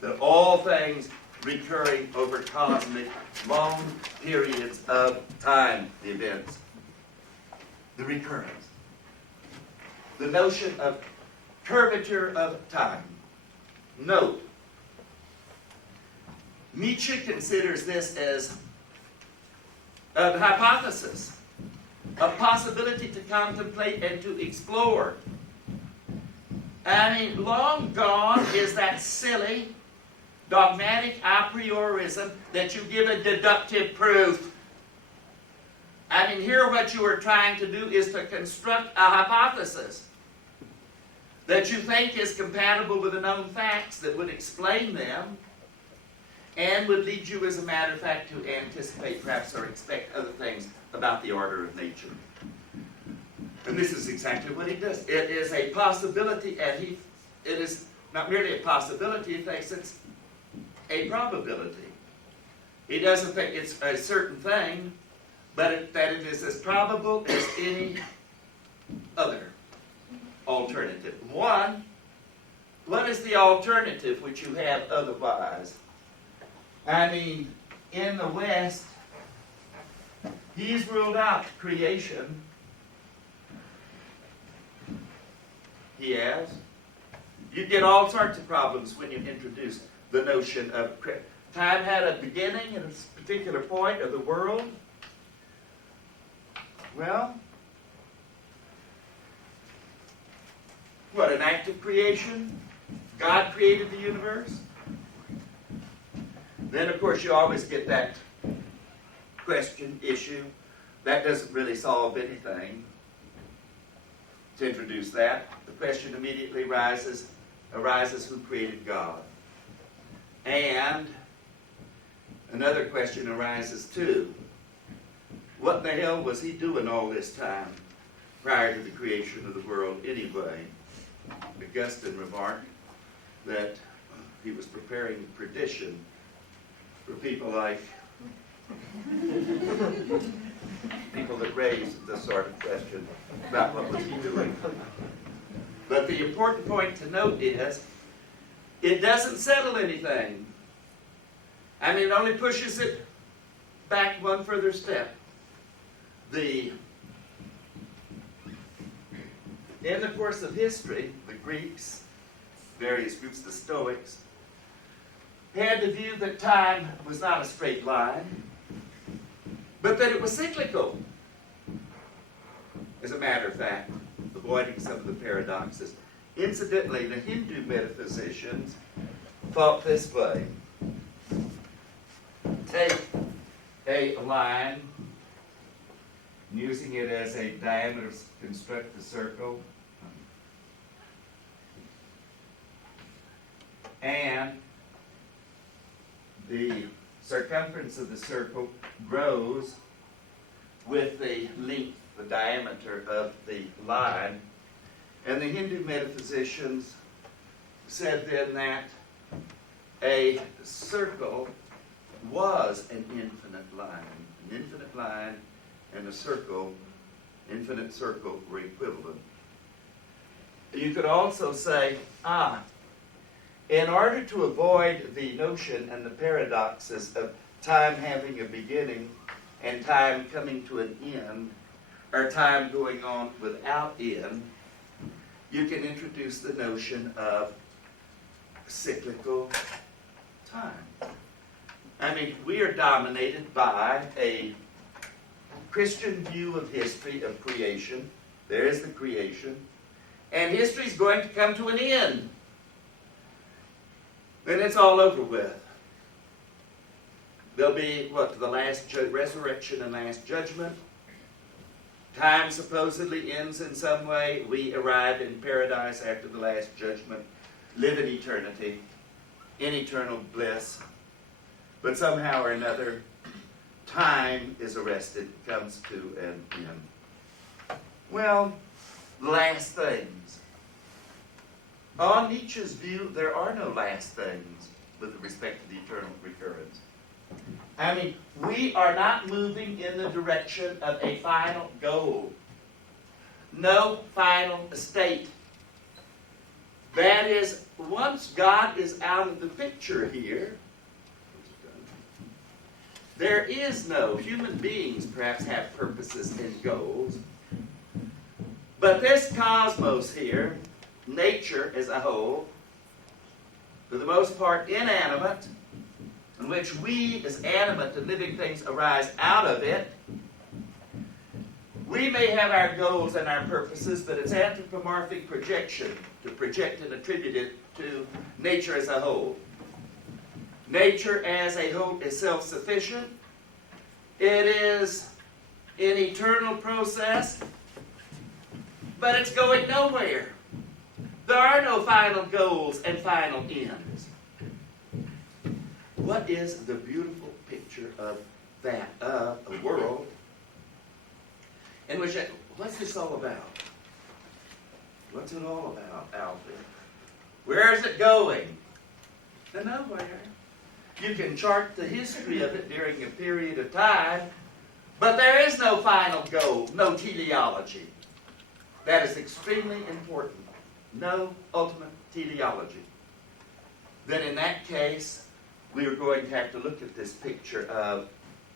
That all things recurring over cosmic, long periods of time events. The recurrence. The notion of curvature of time. Note, Nietzsche considers this as a hypothesis, a possibility to contemplate and to explore. I mean, long gone is that silly, dogmatic a priorism that you give a deductive proof. I mean, here what you are trying to do is to construct a hypothesis that you think is compatible with the known facts that would explain them and would lead you, as a matter of fact, to anticipate perhaps or expect other things about the order of nature. And this is exactly what he does. It is a possibility, and it is not merely a possibility, he thinks it's a probability. He doesn't think it's a certain thing, but that it is as probable as any other alternative. One, what is the alternative which you have otherwise? I mean, in the West, he's ruled out creation. He has. You get all sorts of problems when you introduce the notion of time had a beginning at a particular point of the world. Well, what, an act of creation? God created the universe? Then, of course, you always get that question, issue. That doesn't really solve anything. To introduce that, the question immediately arises who created God? And another question arises too. What the hell was he doing all this time prior to the creation of the world anyway? Augustine remarked that he was preparing perdition for people like people that raise this sort of question about what was he doing. But the important point to note is it doesn't settle anything. I mean, it only pushes it back one further step. In the course of history, the Greeks, various groups, the Stoics, had the view that time was not a straight line, but that it was cyclical. As a matter of fact, avoiding some of the paradoxes. Incidentally, the Hindu metaphysicians thought this way. Take a line, using it as a diameter to construct the circle. and the circumference of the circle grows with the length, the diameter of the line. And the Hindu metaphysicians said then that a circle was an infinite line and a circle, infinite circle, were equivalent. You could also say, in order to avoid the notion and the paradoxes of time having a beginning and time coming to an end, or time going on without end, you can introduce the notion of cyclical time. I mean, we are dominated by a Christian view of history, of creation. There is the creation. And history is going to come to an end. Then it's all over with. There'll be, the last resurrection and last judgment. Time supposedly ends in some way. We arrive in paradise after the last judgment, live in eternity, in eternal bliss. But somehow or another, time is arrested, comes to an end. Well, last things. On Nietzsche's view, there are no last things with respect to the eternal recurrence. I mean, we are not moving in the direction of a final goal. No final state. That is, once God is out of the picture here, there is no, human beings perhaps have purposes and goals, but this cosmos here, nature as a whole, for the most part inanimate, in which we as animate and living things arise out of it, we may have our goals and our purposes, but it's anthropomorphic projection to project and attribute it to nature as a whole. Nature as a whole is self-sufficient. It is an eternal process, but it's going nowhere. There are no final goals and final ends. What is the beautiful picture of that, of a world in which, what's this all about? What's it all about, Alfred? Where is it going? To nowhere. You can chart the history of it during a period of time, but there is no final goal, no teleology. That is extremely important. No ultimate teleology. Then in that case, we are going to have to look at this picture of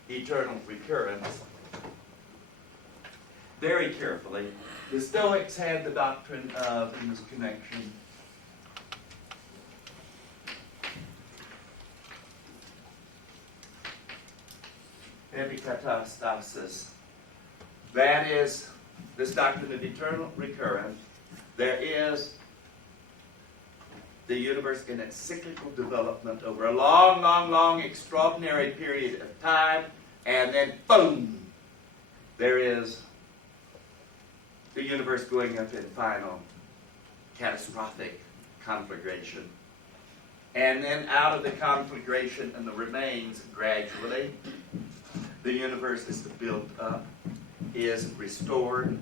eternal recurrence very carefully. The Stoics had the doctrine of, in this connection, epikatastasis. That is, this doctrine of eternal recurrence. There is the universe in its cyclical development over a long, long, long, extraordinary period of time, and then boom, there is the universe going up in final catastrophic conflagration. And then out of the conflagration and the remains, gradually, the universe is built up, is restored,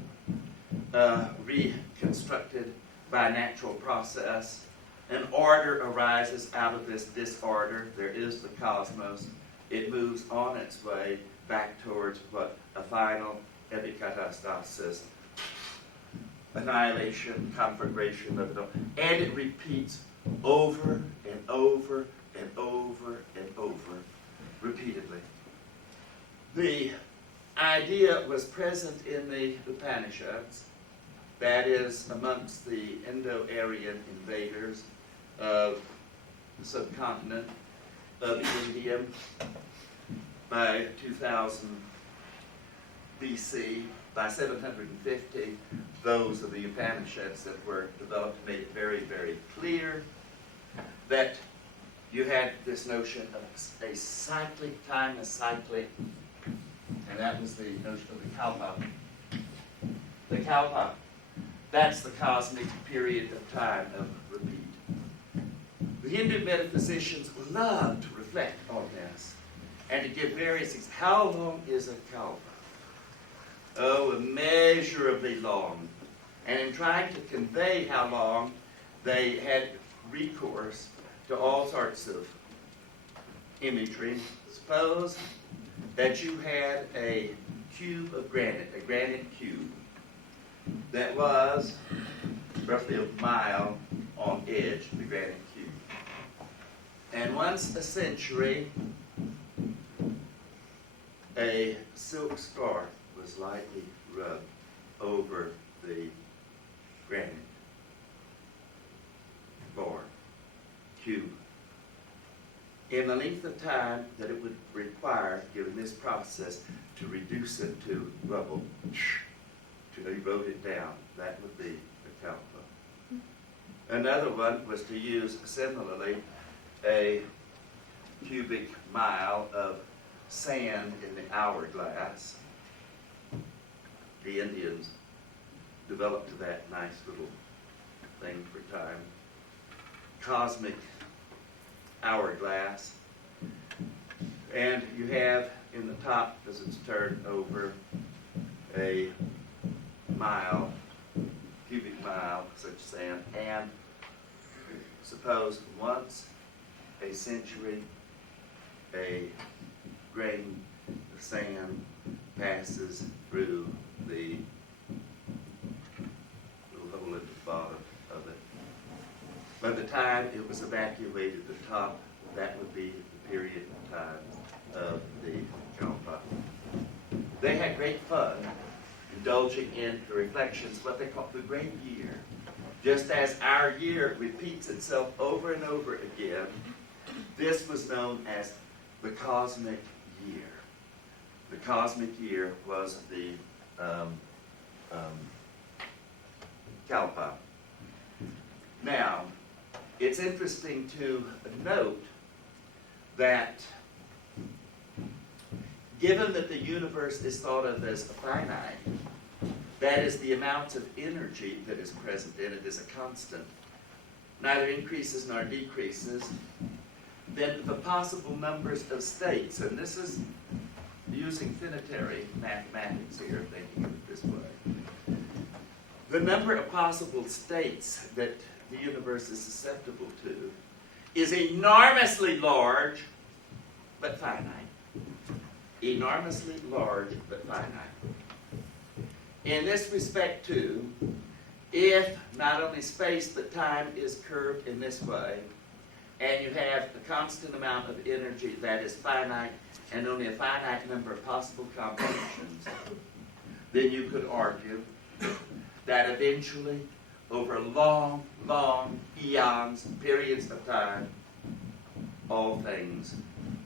reconstructed by natural process. An order arises out of this disorder. There is the cosmos. It moves on its way back towards what? A final epikatastasis, annihilation, conflagration of it all. And it repeats over and over and over and over, repeatedly. The idea was present in the Upanishads, that is, amongst the Indo-Aryan invaders of the subcontinent of India by 2000 BC. By 750, those of the Upanishads that were developed made it very, very clear that you had this notion of a cyclic time, a cyclic, and that was the notion of the kalpa. The kalpa, that's the cosmic period of time of repeat. The Hindu metaphysicians love to reflect on this and to give various how long is a kalpa? Oh, immeasurably long. And in trying to convey how long, they had recourse to all sorts of imagery. Suppose that you had a cube of granite, a granite cube, that was roughly a mile on edge, the granite cube. And once a century, a silk scarf was lightly rubbed over the granite bar, cube. In the length of time that it would require, given this process, to reduce it to rubble, to erode it down, that would be the kalpa. Another one was to use, similarly, a cubic mile of sand in the hourglass. The Indians developed that nice little thing for time. Cosmic hourglass. And you have in the top, as it's turned over, a mile, cubic mile, such sand. And suppose once a century, a grain of sand passes through the little hole at the bottom of it. By the time it was evacuated, the top, that would be the period of time of the kalpa. They had great fun indulging in the reflections, what they call the great year. Just as our year repeats itself over and over again, this was known as the cosmic year. The cosmic year was the kalpa. Now, it's interesting to note that given that the universe is thought of as finite, that is, the amount of energy that is present in it is a constant, neither increases nor decreases, then the possible numbers of states, and this is using finitary mathematics here, thinking of it this way, the number of possible states that the universe is susceptible to is enormously large but finite. Enormously large but finite. In this respect, too, if not only space but time is curved in this way, and you have a constant amount of energy that is finite and only a finite number of possible combinations, then you could argue that eventually, over long, long eons, periods of time, all things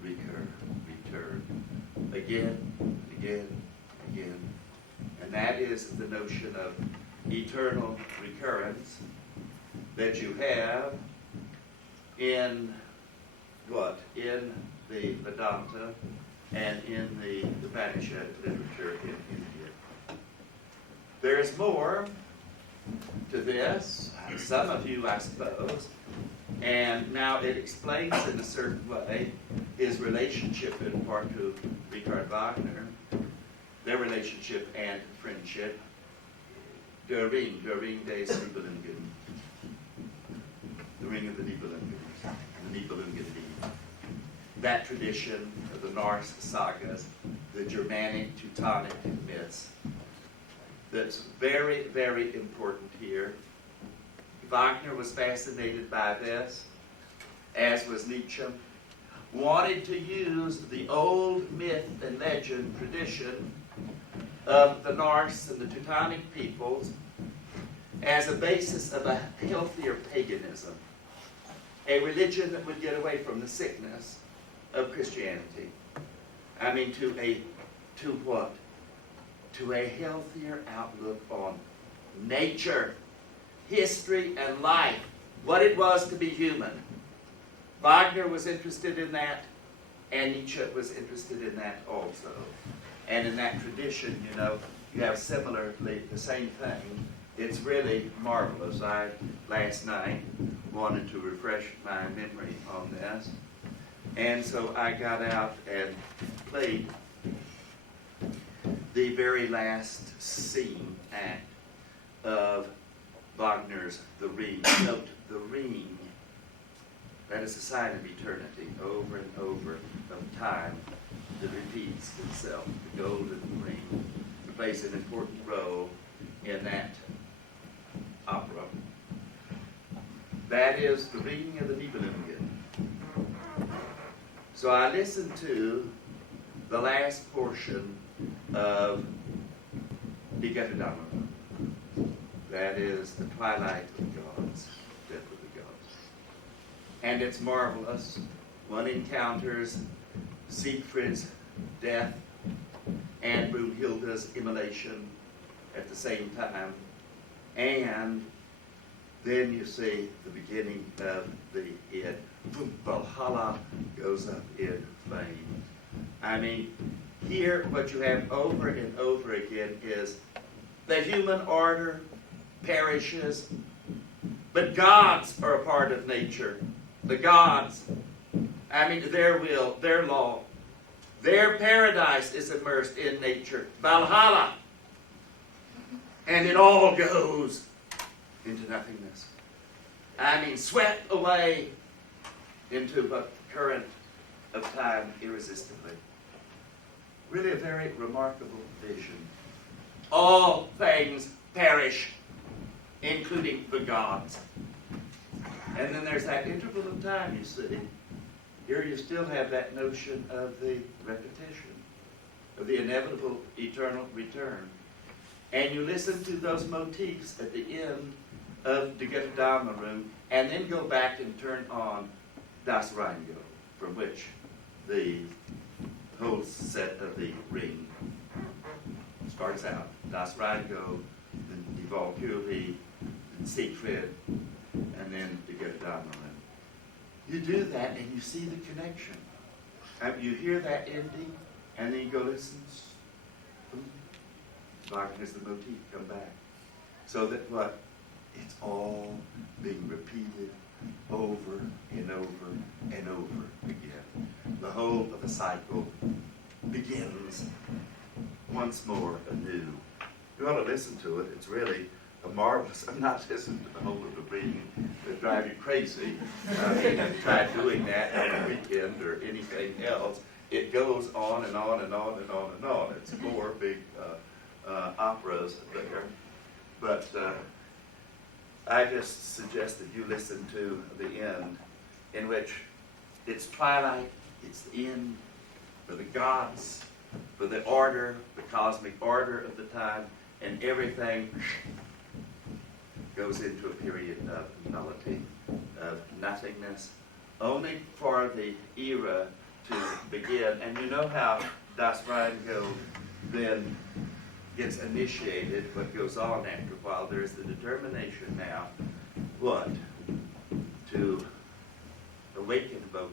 return, again, again, again. And that is the notion of eternal recurrence that you have in what? In the Vedanta and in the Upanishad literature in India. There is more to this, some of you, I suppose, and now it explains in a certain way his relationship in part to Richard Wagner, their relationship and friendship. Der Ring des Nibelungen. The Ring of the Nibelungen. The Nibelungen. That tradition of the Norse sagas, the Germanic Teutonic myths, that's very, very important here. Wagner was fascinated by this, as was Nietzsche, wanted to use the old myth and legend tradition of the Norse and the Teutonic peoples as a basis of a healthier paganism, a religion that would get away from the sickness of Christianity. I mean, to what? To a healthier outlook on nature, history, and life, what it was to be human. Wagner was interested in that, and Nietzsche was interested in that also. And in that tradition, you know, you have similarly the same thing it's really marvelous. I, last night, wanted to refresh my memory on this. And so I got out and played the very last scene act of Wagner's The Ring. Note, the ring, that is a sign of eternity, over and over of time that repeats itself. The golden ring plays an important role in that opera. That is the Ring of the Nibelungen. So I listened to the last portion of Die Götterdämmerung. That is the twilight of the gods, death of the gods. And it's marvelous. One encounters Siegfried's death and Brunhilde's immolation at the same time. And then you see the beginning of the end. Valhalla goes up in flames. I mean, here what you have over and over again is the human order perishes, but gods are a part of nature. The gods, I mean, their will, their law, their paradise is immersed in nature. Valhalla. And it all goes into nothingness. I mean, swept away into the current of time irresistibly. Really a very remarkable vision. All things perish, including the gods. And then there's that interval of time, you see. Here you still have that notion of the repetition, of the inevitable eternal return. And you listen to those motifs at the end of Die Götterdämmerung, and then go back and turn on Das Rheingold, from which the whole set of the Ring starts out. Das Rheingold, then Die Walküre, then Siegfried, and then Die Götterdämmerung. You do that and you see the connection. You hear that ending, and then you go listen. Wagner's the motif, come back. So that what? It's all being repeated over and over and over again. The whole of the cycle begins once more anew. You ought to listen to it. It's really a marvelous. I'm not listening to the whole of the Ring. It'll drive you crazy. I mean, I've tried doing that on a weekend or anything else. It goes on and on and on and on and on. It's 4 big operas there. But I just suggest that you listen to the end, in which it's twilight, it's the end for the gods, for the order, the cosmic order of the time, and everything goes into a period of nullity, of nothingness, only for the era to begin. And you know how Das Rheingold then gets initiated, what goes on after a while. There's the determination now, what? To awaken Wotan.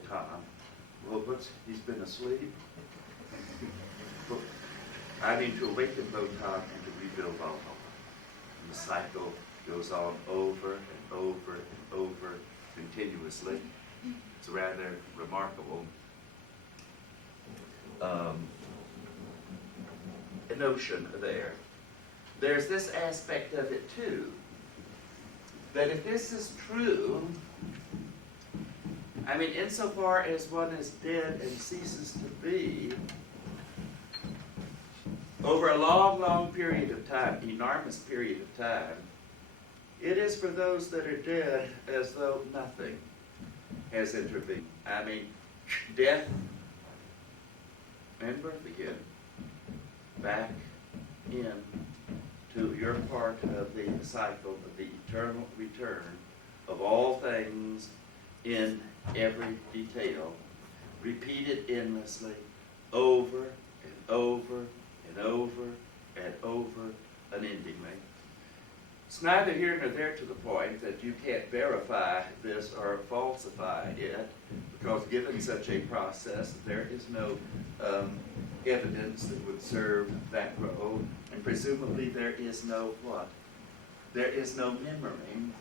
Well, he's been asleep? I mean, to awaken Wotan and to rebuild Valhalla. And the cycle goes on over and over and over continuously. It's rather remarkable notion there. There's this aspect of it too, that if this is true, I mean, insofar as one is dead and ceases to be, over a long, long period of time, enormous period of time, it is for those that are dead as though nothing has intervened. I mean, death and birth again, back in to your part of the cycle of the eternal return of all things in every detail, repeated endlessly, over and over and over and over unendingly. It's neither here nor there to the point that you can't verify this or falsify it, because given such a process, there is no evidence that would serve that role, and presumably there is no what? there is no memory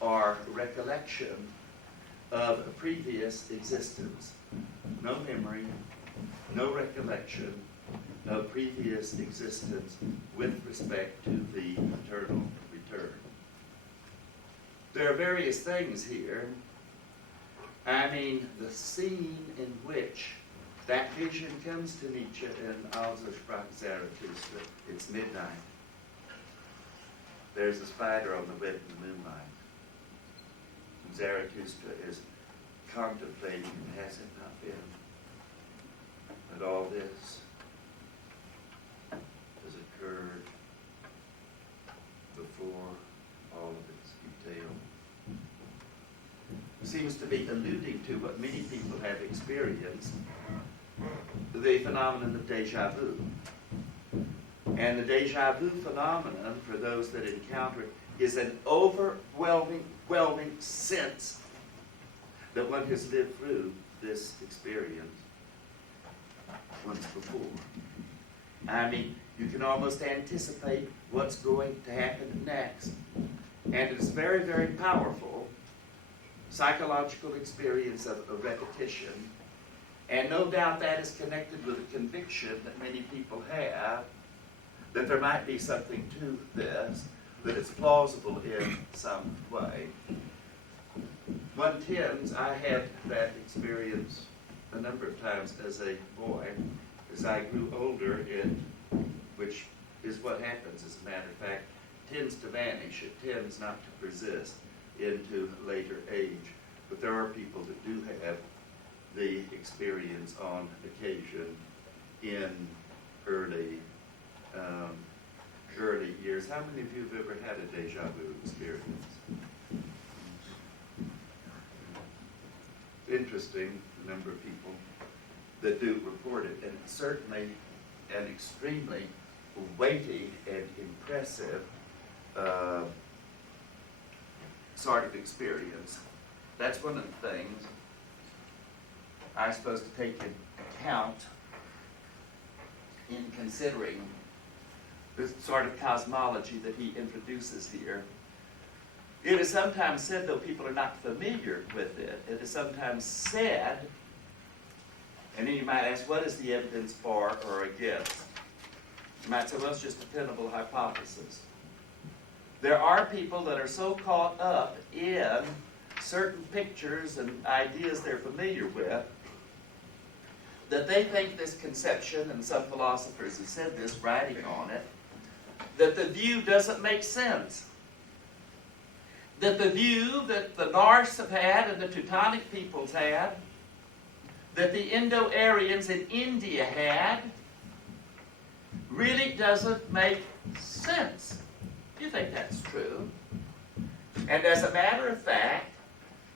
or recollection of a previous existence. No memory, no recollection of previous existence with respect to the eternal return. There are various things here. I mean, the scene in which that vision comes to Nietzsche in Also sprach Zarathustra. It's midnight. There's a spider on the web in the moonlight. And Zarathustra is contemplating, has it not been that all this has occurred before all of its detail? Seems to be alluding to what many people have experienced, the phenomenon of deja vu. And the deja vu phenomenon, for those that encounter it, is an overwhelming sense that one has lived through this experience once before. I mean, you can almost anticipate what's going to happen next. And it's very, very powerful psychological experience of repetition. And no doubt that is connected with a conviction that many people have that there might be something to this, that it's plausible in some way. One tends, I had that experience a number of times as a boy. As I grew older, which is what happens, as a matter of fact, tends to vanish. It tends not to persist into later age. But there are people that do have the experience on occasion in early years. How many of you have ever had a deja vu experience? Interesting, the number of people that do report it, and it's certainly an extremely weighty and impressive sort of experience. That's one of the things I'm supposed to take into account in considering this sort of cosmology that he introduces here. It is sometimes said, though people are not familiar with it, it is sometimes said, and then you might ask, what is the evidence for or against? You might say, well, it's just a tenable hypothesis. There are people that are so caught up in certain pictures and ideas they're familiar with that they think this conception, and some philosophers have said this, writing on it, that the view doesn't make sense. That the view that the Norse have had and the Teutonic peoples had, that the Indo-Aryans in India had, really doesn't make sense. Do you think that's true? And as a matter of fact,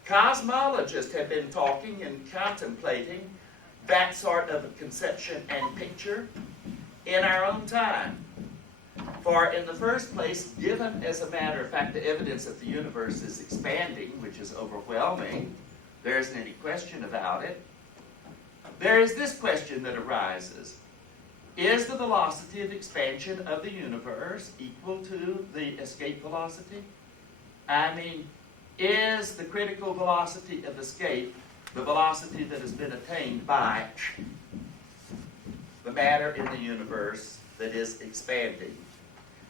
cosmologists have been talking and contemplating that sort of a conception and picture in our own time. For in the first place, given as a matter of fact the evidence that the universe is expanding, which is overwhelming, there isn't any question about it, there is this question that arises. Is the velocity of expansion of the universe equal to the escape velocity? I mean, is the critical velocity of escape the velocity that has been attained by the matter in the universe that is expanding?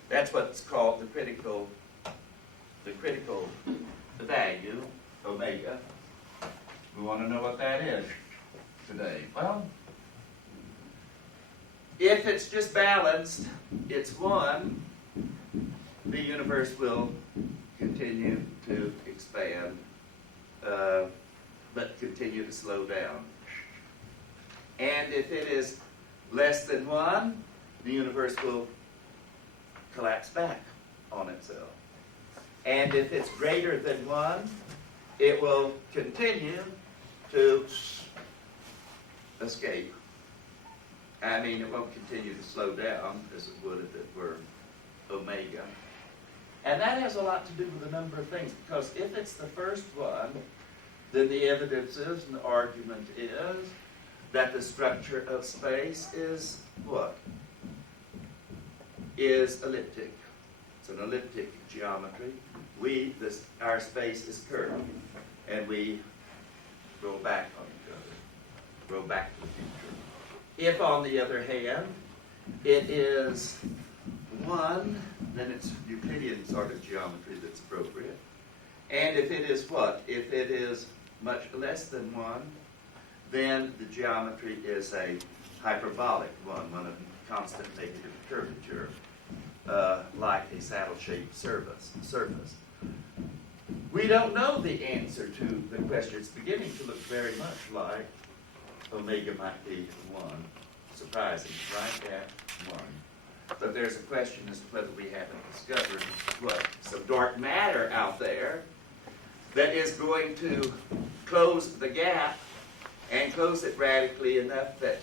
That's what's called the value, omega. We want to know what that is today. Well, if it's just balanced, it's 1, the universe will continue to expand, but continue to slow down. And if it is less than 1, the universe will collapse back on itself. And if it's greater than 1, it will continue to escape. I mean, it won't continue to slow down as it would if it were omega. And that has a lot to do with a number of things, because if it's the first one, then the evidence is, and the argument is, that the structure of space is what? Is elliptic. It's an elliptic geometry. Our space is curved, and we roll back on each other, roll back to the future. If, on the other hand, it is 1, then it's Euclidean sort of geometry that's appropriate. And if it is what? If it is much less than 1, then the geometry is a hyperbolic one of constant negative curvature, like a saddle-shaped surface. We don't know the answer to the question. It's beginning to look very much like omega might be 1. Surprising, right at 1. But there's a question as to whether we haven't discovered some dark matter out there that is going to close the gap and close it radically enough that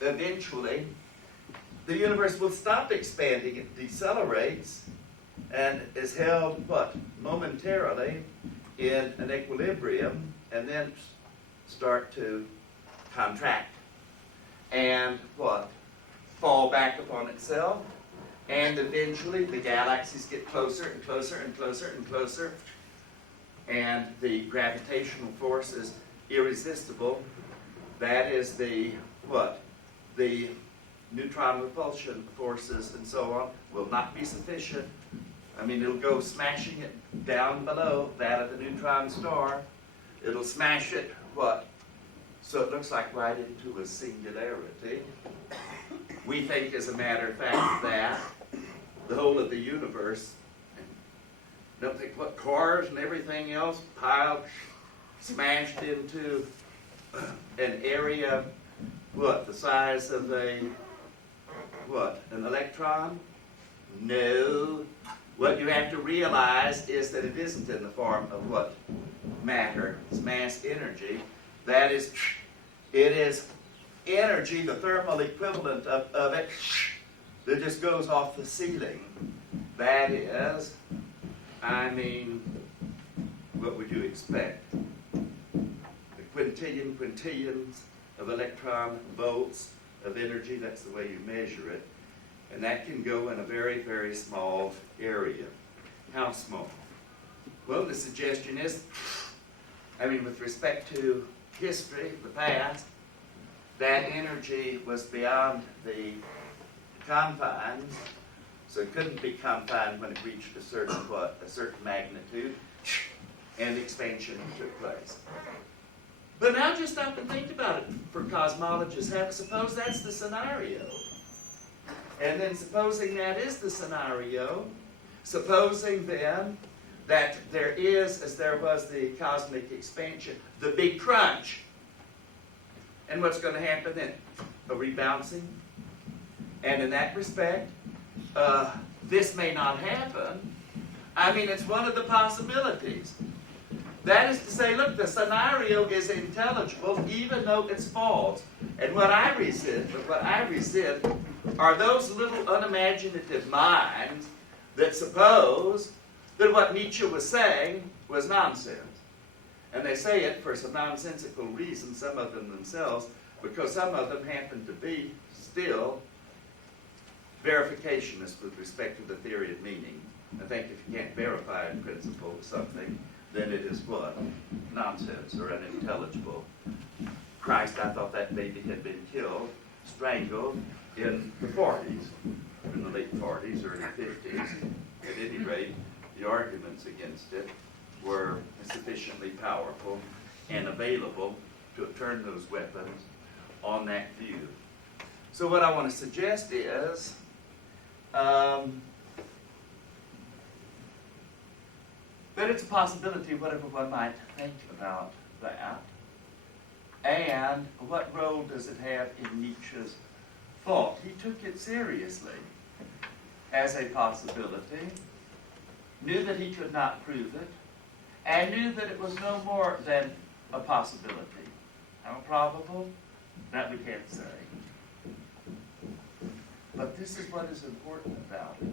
eventually the universe will stop expanding. It decelerates and is held, momentarily in an equilibrium, and then start to contract and fall back upon itself, and eventually the galaxies get closer and closer and closer and closer, and the gravitational force is irresistible. That is the neutron repulsion forces and so on will not be sufficient. I mean, it'll go smashing it down below that of the neutron star. It'll smash it, so it looks like right into a singularity. We think, as a matter of fact, that the whole of the universe, don't think cars and everything else piled, smashed into an area, the size of an electron? No. What you have to realize is that it isn't in the form of matter. It's mass energy. That is, it is energy, the thermal equivalent of it, that just goes off the ceiling. That is, what would you expect? The quintillions of electron volts of energy, that's the way you measure it. And that can go in a very, very small area. How small? Well, the suggestion is, with respect to history, the past, that energy was beyond the confines, so it couldn't be confined when it reached a certain magnitude, and expansion took place. But now just stop and think about it for cosmologists. Suppose that's the scenario. And then supposing that is the scenario, supposing then that there is, as there was the cosmic expansion, the big crunch. And what's going to happen then? A rebouncing. And in that respect, this may not happen. It's one of the possibilities. That is to say, look, the scenario is intelligible even though it's false. And what I resist are those little unimaginative minds that suppose that what Nietzsche was saying was nonsense. And they say it for some nonsensical reasons, some of them themselves, because some of them happen to be still verificationists with respect to the theory of meaning. I think if you can't verify a principle of something, then it is nonsense or unintelligible. Christ, I thought that baby had been killed, strangled in the 40s, in the late 40s, early 50s. At any rate, the arguments against it were sufficiently powerful and available to have turned those weapons on that view. So what I want to suggest is that it's a possibility, whatever one might think about that. And what role does it have in Nietzsche's thought? He took it seriously as a possibility, knew that he could not prove it, and knew that it was no more than a possibility. How probable? That we can't say. But this is what is important about it.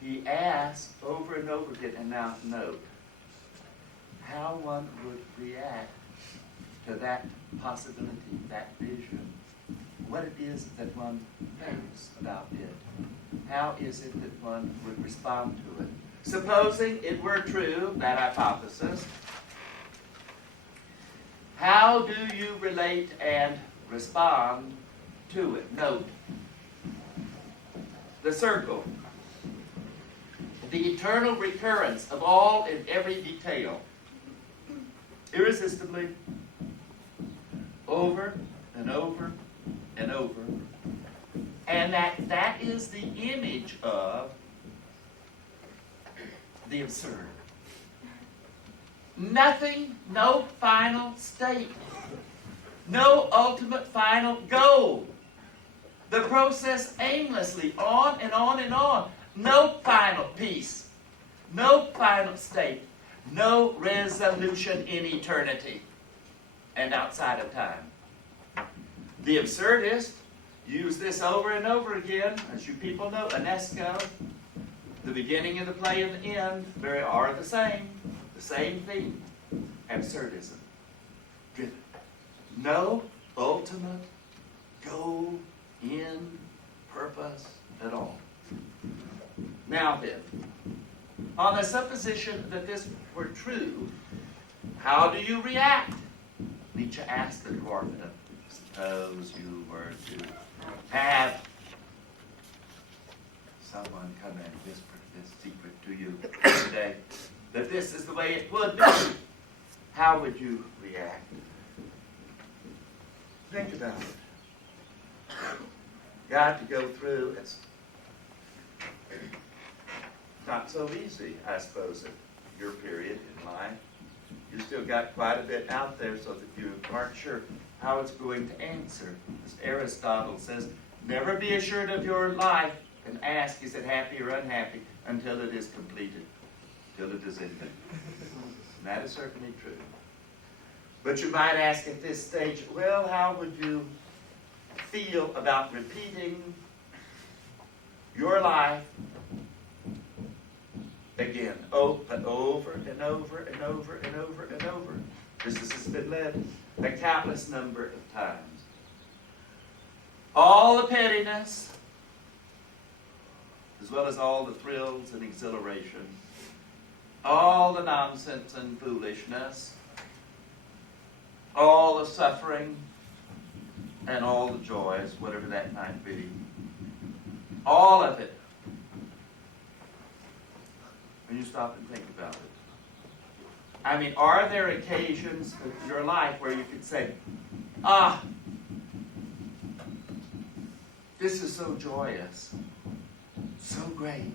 He asked over and over again, and now note, how one would react to that possibility, that vision, what it is that one thinks about it. how is it that one would respond to it? Supposing it were true, that hypothesis, how do you relate and respond to it? Note the circle, the eternal recurrence of all and every detail, irresistibly, over and over and over. And that is the image of the absurd. Nothing, no final state, no ultimate final goal. The process aimlessly on and on and on. No final peace, no final state, no resolution in eternity and outside of time. The absurdists use this over and over again, as you people know. Ionesco, the beginning of the play and the end, are the same theme. Absurdism. Driven. No ultimate goal, end, purpose at all. Now then, on the supposition that this were true, how do you react? Nietzsche asked the dwarf, suppose you were to have someone come and whisper this secret to you today, that this is the way it would be. How would you react? Think about it. Got to go through. It's not so easy, I suppose, at your period in life. You still got quite a bit out there so that you aren't sure how it's going to answer. As Aristotle says, never be assured of your life and ask, is it happy or unhappy, until it is completed, till it is ended. And that is certainly true. But you might ask at this stage, well, how would you feel about repeating your life again, over and over and over and over and over and over, just as it's been led a countless number of times? All the pettiness, as well as all the thrills and exhilaration, all the nonsense and foolishness, all the suffering and all the joys, whatever that might be, all of it. When you stop and think about it. I mean, are there occasions in your life where you could say, this is so joyous, so great,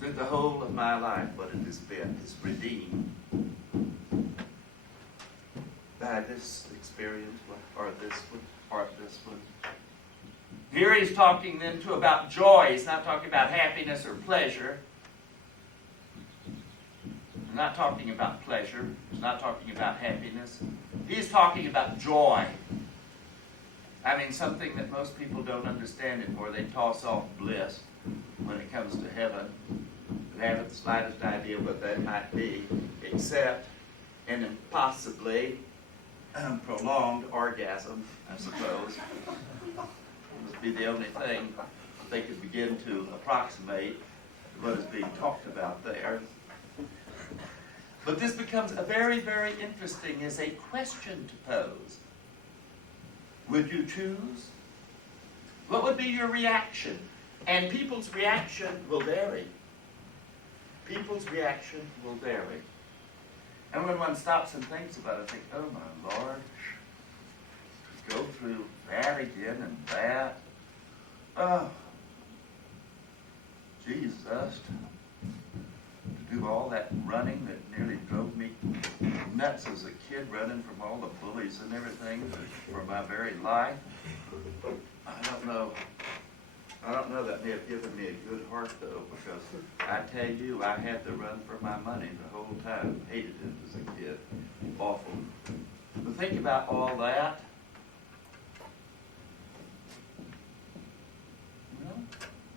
that the whole of my life, what it has been, is redeemed by this experience, or this one, or this one. Here he's talking then too about joy. He's not talking about happiness or pleasure. He's not talking about pleasure. He's not talking about happiness. He's talking about joy. I mean, something that most people don't understand anymore. They toss off bliss when it comes to heaven. They haven't the slightest idea what that might be, except an impossibly prolonged orgasm, I suppose. Be the only thing they could begin to approximate what is being talked about there. But this becomes a very, very interesting as a question to pose. Would you choose? What would be your reaction? And people's reaction will vary. People's reaction will vary. And when one stops and thinks about it, think, oh my Lord, to go through that again and that. Oh, Jesus, to do all that running that nearly drove me nuts as a kid, running from all the bullies and everything for my very life. I don't know that may have given me a good heart, though, because I tell you, I had to run for my money the whole time. Hated it as a kid. Awful. But think about all that.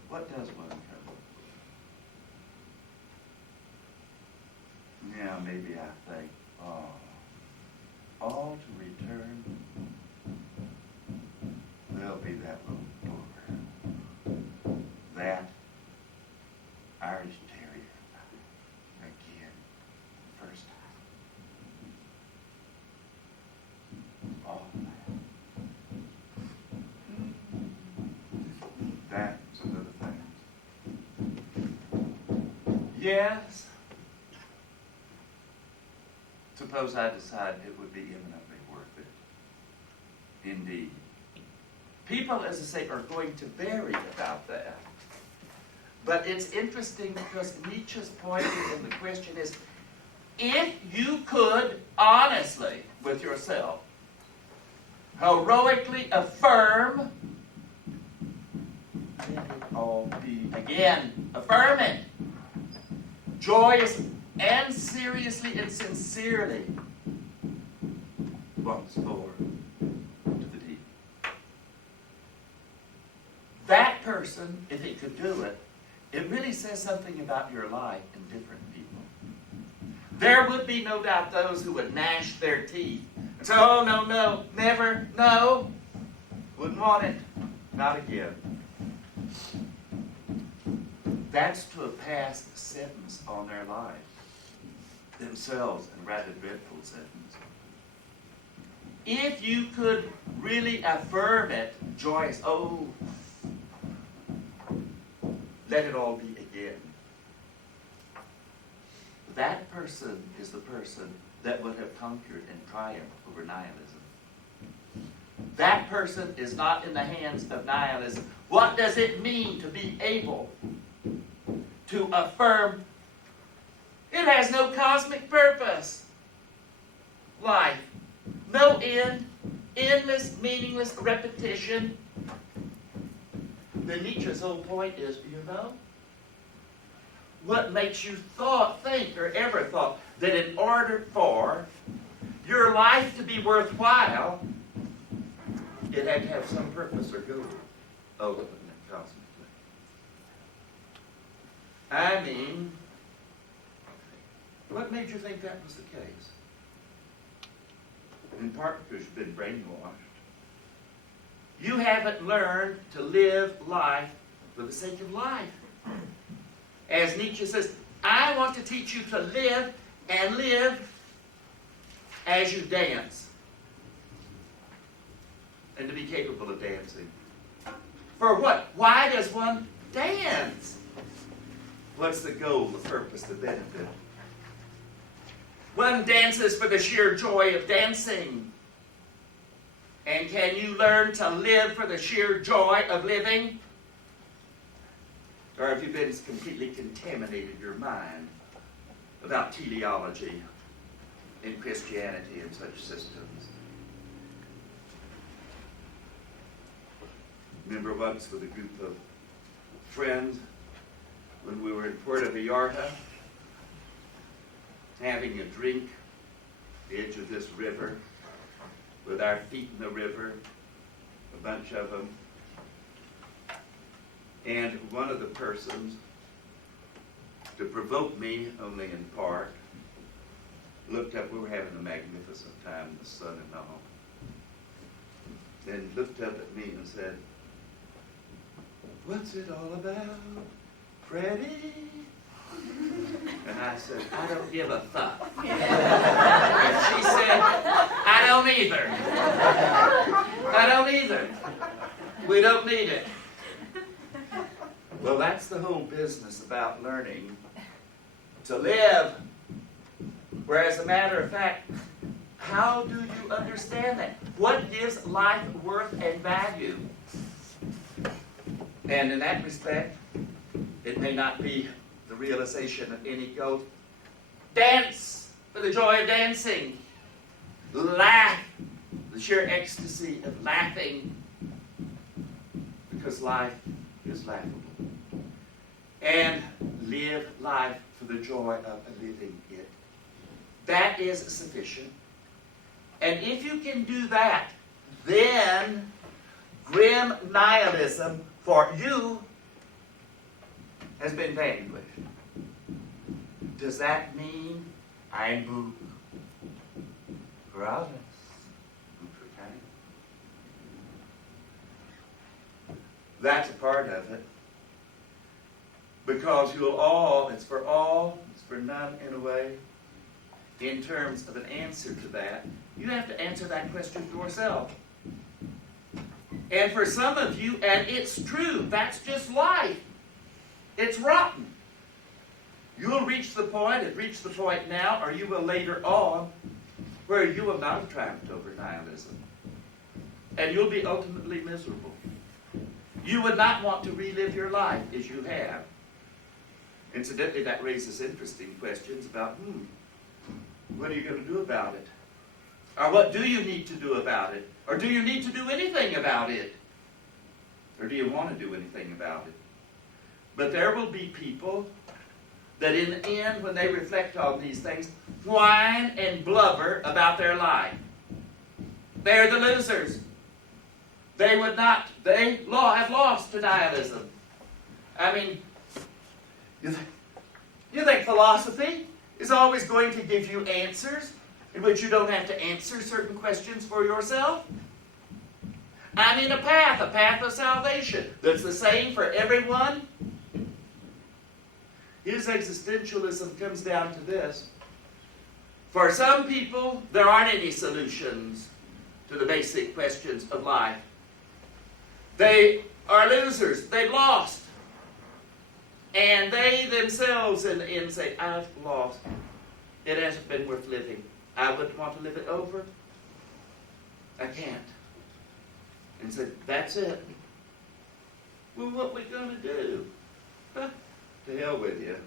What does one come? Yeah, maybe I think, all to return, there'll be that little door. Irish Terrier. Again, first time. All of that. That's another thing. Yes. Suppose I decide it would be eminently worth it. Indeed. People, as I say, are going to vary about that. But it's interesting because Nietzsche's point in the question is, if you could honestly, with yourself, heroically affirm, let it all be again. Affirm it. Joyously and seriously and sincerely. Once more to the deep. That person, if he could do it, it really says something about your life in different people. There would be no doubt those who would gnash their teeth and say, oh, no, no, never, no. Wouldn't want it. Not again. That's to have passed sentence on their life. Themselves, and rather dreadful sentence. If you could really affirm it, joyous, oh, let it all be again. That person is the person that would have conquered and triumphed over nihilism. That person is not in the hands of nihilism. What does it mean to be able to affirm it has no cosmic purpose? Life. No end. Endless, meaningless repetition. Then Nietzsche's whole point is, what makes you think or ever thought that in order for your life to be worthwhile, it had to have some purpose or goal, ultimate and cosmically. I mean, what made you think that was the case? In part because you've been brainwashed. You haven't learned to live life for the sake of life. As Nietzsche says, I want to teach you to live and live as you dance. And to be capable of dancing. For what? Why does one dance? What's the goal, the purpose, the benefit? One dances for the sheer joy of dancing. And can you learn to live for the sheer joy of living? Or have you been completely contaminated your mind about teleology in Christianity and such systems? Remember once with a group of friends when we were in Puerto Vallarta, having a drink at the edge of this river, with our feet in the river, a bunch of them. And one of the persons, to provoke me only in part, looked up. We were having a magnificent time in the sun and all. Then looked up at me and said, "What's it all about, Freddie?" And I said, "I don't give a fuck." And she said, "I don't either. I don't either. We don't need it." Well, that's the whole business about learning to live. Where, as a matter of fact, how do you understand that? What gives life worth and value? And in that respect, it may not be the realization of any goal. Dance for the joy of dancing. Laugh, the sheer ecstasy of laughing, because life is laughable. And live life for the joy of living it. That is sufficient. And if you can do that, then grim nihilism for you has been vanquished. Does that mean ein Buch für alles? Buch für keinen? That's a part of it. Because it's for none in a way. In terms of an answer to that, you have to answer that question yourself. And for some of you, and it's true, that's just life. It's rotten. You'll reach the point now, or you will later on, where you will not have triumphed over nihilism. And you'll be ultimately miserable. You would not want to relive your life as you have. Incidentally, that raises interesting questions about, what are you going to do about it? Or what do you need to do about it? Or do you need to do anything about it? Or do you want to do anything about it? But there will be people that in the end, when they reflect on these things, whine and blubber about their life. They're the losers. They have lost to nihilism. I mean, you think philosophy is always going to give you answers in which you don't have to answer certain questions for yourself? I mean, a path of salvation that's the same for everyone. His existentialism comes down to this. For some people, there aren't any solutions to the basic questions of life. They are losers. They've lost. And they themselves in the end say, I've lost. It hasn't been worth living. I wouldn't want to live it over. I can't. And said, that's it. Well, what are we going to do? Huh? To hell with you.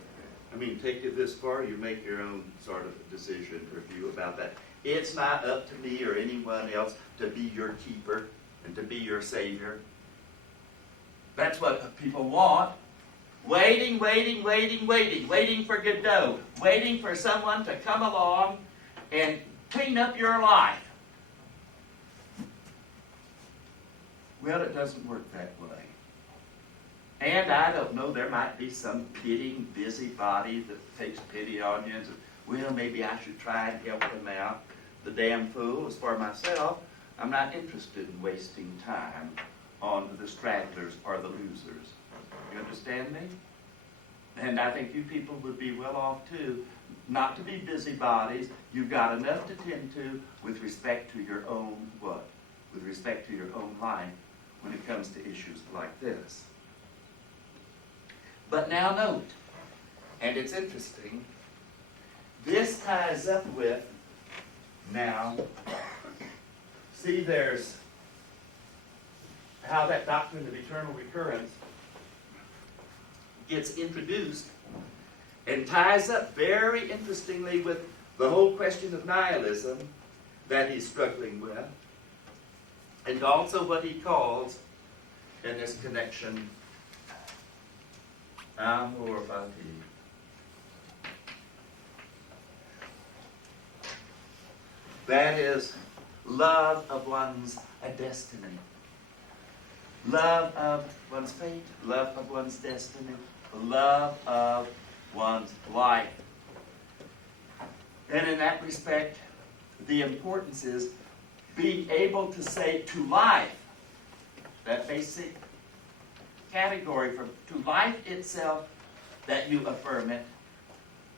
I mean, take it this far, you make your own sort of decision or view about that. It's not up to me or anyone else to be your keeper and to be your savior. That's what people want. Waiting for Godot. Waiting for someone to come along and clean up your life. Well, it doesn't work that way. And I don't know, there might be some pitying busybody that takes pity on you and says, well, maybe I should try and help them out. The damn fool. As for myself, I'm not interested in wasting time on the stragglers or the losers. You understand me? And I think you people would be well off too, not to be busybodies. You've got enough to tend to with respect to your own what? With respect to your own life when it comes to issues like this. But now note, and it's interesting, this ties up with, now, see there's how that doctrine of eternal recurrence gets introduced and ties up very interestingly with the whole question of nihilism that he's struggling with, and also what he calls in this connection amor fati. That is love of one's destiny. Love of one's fate, love of one's destiny, love of one's life. And in that respect, the importance is being able to say to life, that basic category to life itself, that you affirm it,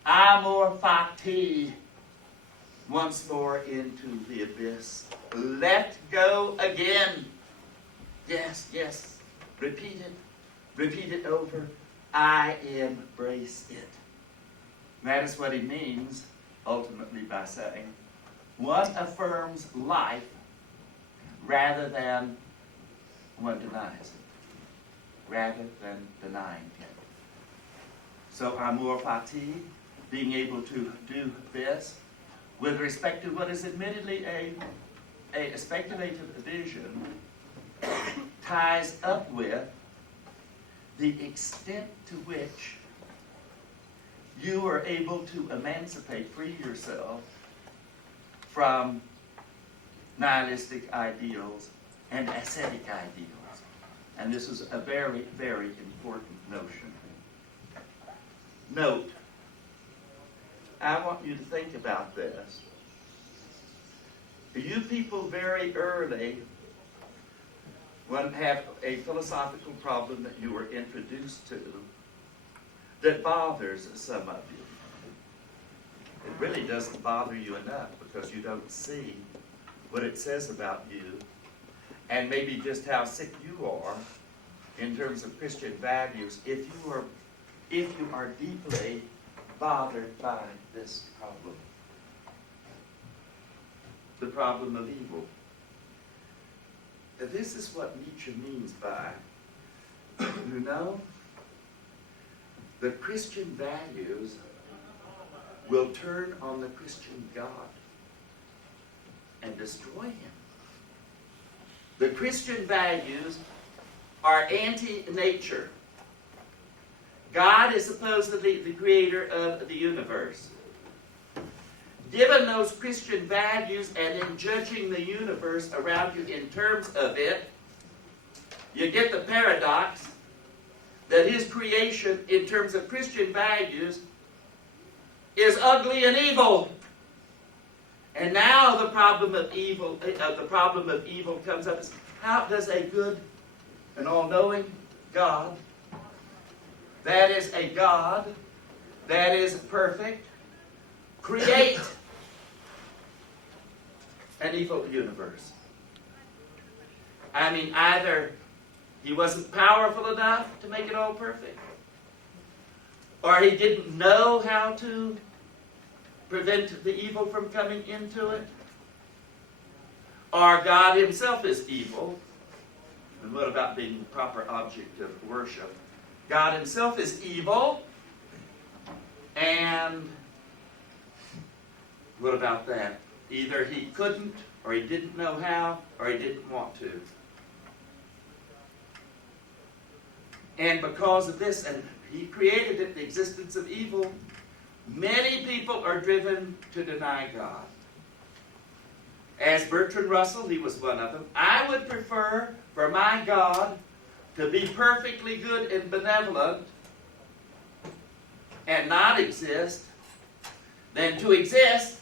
amor fati, once more into the abyss. Let go again. Yes, yes. Repeat it over. I embrace it. That is what he means, ultimately, by saying, one affirms life rather than one denies it, rather than denying it. So, amor fati, being able to do this, with respect to what is admittedly a speculative vision, ties up with the extent to which you are able to emancipate, free yourself from nihilistic ideals and ascetic ideals. And this is a very, very important notion. Note, I want you to think about this. You people very early have a philosophical problem that you were introduced to that bothers some of you. It really doesn't bother you enough because you don't see what it says about you and maybe just how sick you are in terms of Christian values if you are deeply bothered by this problem. The problem of evil. This is what Nietzsche means by, you know, the Christian values will turn on the Christian God and destroy him. The Christian values are anti-nature. God is supposedly the creator of the universe. Given those Christian values and in judging the universe around you in terms of it, you get the paradox that his creation in terms of Christian values is ugly and evil. And now the problem of evil comes up. How does a good and all-knowing God, that is a God that is perfect, create an evil universe? I mean, either he wasn't powerful enough to make it all perfect, or he didn't know how to prevent the evil from coming into it, or God himself is evil. And what about being the proper object of worship? God himself is evil, and what about that? Either he couldn't, or he didn't know how, or he didn't want to. And because of this, and he created it, the existence of evil, many people are driven to deny God. As Bertrand Russell, he was one of them, I would prefer for my God to be perfectly good and benevolent and not exist than to exist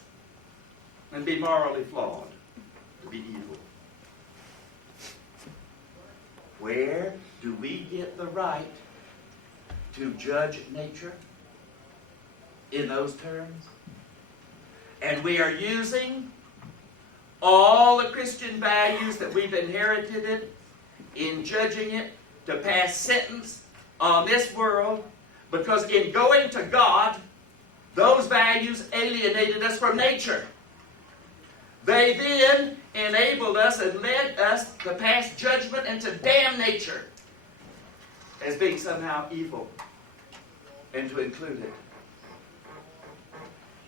and be morally flawed, to be evil. Where do we get the right to judge nature in those terms? And we are using all the Christian values that we've inherited in judging it to pass sentence on this world, because in going to God, those values alienated us from nature. They then enabled us and led us to pass judgment and to damn nature as being somehow evil and to include it.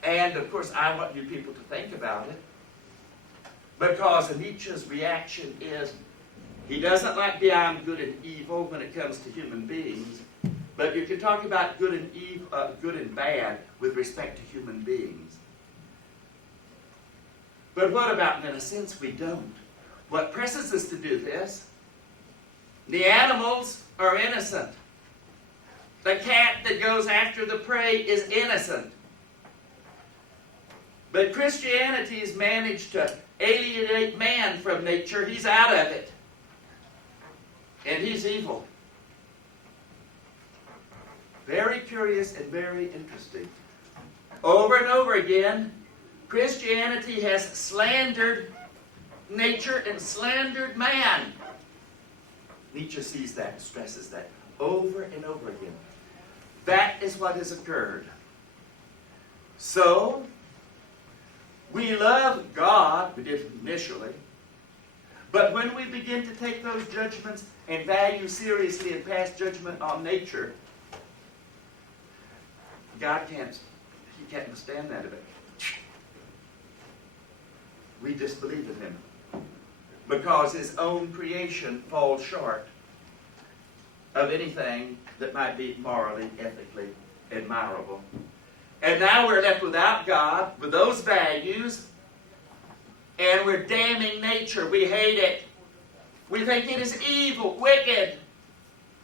And of course, I want you people to think about it, because Nietzsche's reaction is he doesn't like beyond good and evil when it comes to human beings, but you can talk about good and evil, good and bad with respect to human beings. But what about, in a sense, we don't? What presses us to do this? The animals are innocent. The cat that goes after the prey is innocent. But Christianity has managed to alienate man from nature. He's out of it. And he's evil. Very curious and very interesting. Over and over again, Christianity has slandered nature and slandered man. Nietzsche sees that and stresses that over and over again. That is what has occurred. So, we love God, we did initially, but when we begin to take those judgments and value seriously and pass judgment on nature, God can't withstand that of it. We disbelieve in him because his own creation falls short of anything that might be morally, ethically admirable. And now we're left without God, with those values, and we're damning nature. We hate it. We think it is evil, wicked.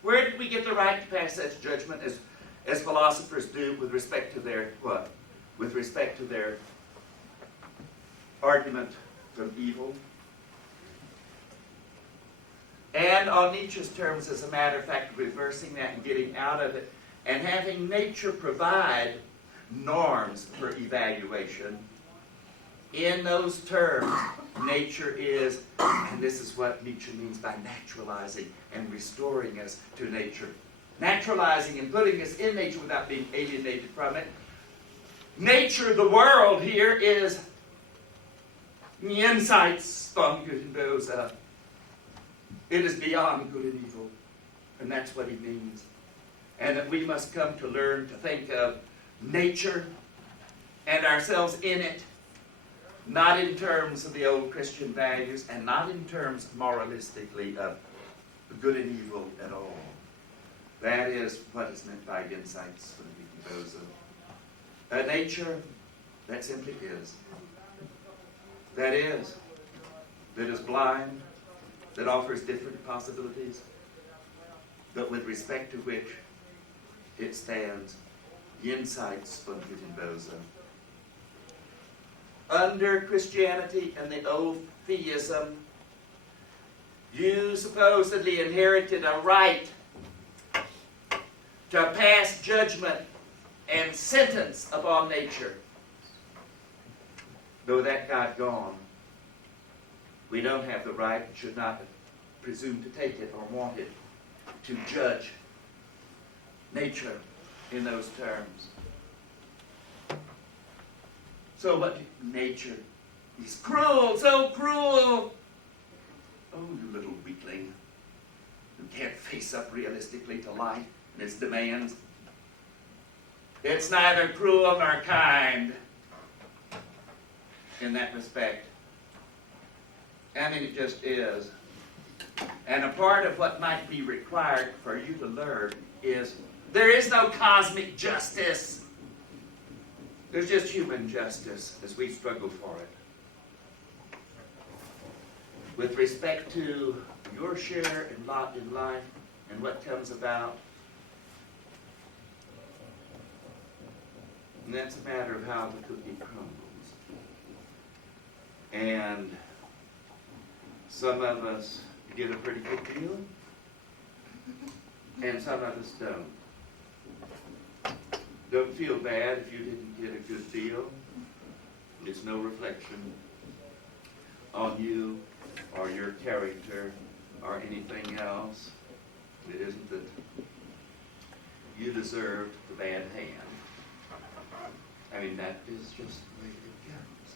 Where did we get the right to pass such judgment as philosophers do with respect to their what? With respect to their argument from evil? And on Nietzsche's terms, as a matter of fact, reversing that and getting out of it, and having nature provide norms for evaluation, in those terms, nature is, and this is what Nietzsche means by naturalizing and restoring us to nature. Naturalizing and putting us in nature without being alienated from it. Nature, the world here, is jenseits von Gut und Böse. It is beyond good and evil. And that's what he means. And that we must come to learn to think of nature and ourselves in it, not in terms of the old Christian values and not in terms moralistically of good and evil at all. That is what is meant by insights von Gut und Böse. A nature that simply is. That is blind, that offers different possibilities, but with respect to which it stands, jenseits von Gut und Böse. Under Christianity and the old theism, you supposedly inherited a right to pass judgment and sentence upon nature. Though that got gone, we don't have the right, should not presume to take it or want it, to judge nature in those terms. So what nature is cruel, so cruel. Oh, you little weakling, who can't face up realistically to life and its demands. It's neither cruel nor kind in that respect. I mean, it just is. And a part of what might be required for you to learn is there is no cosmic justice. There's just human justice as we struggle for it. With respect to your share and lot in life and what comes about, and that's a matter of how the cookie crumbles. And some of us get a pretty good deal, and some of us don't. Don't feel bad if you didn't get a good deal. It's no reflection on you or your character or anything else. It isn't that you deserved the bad hand. I mean, that is just the way it goes.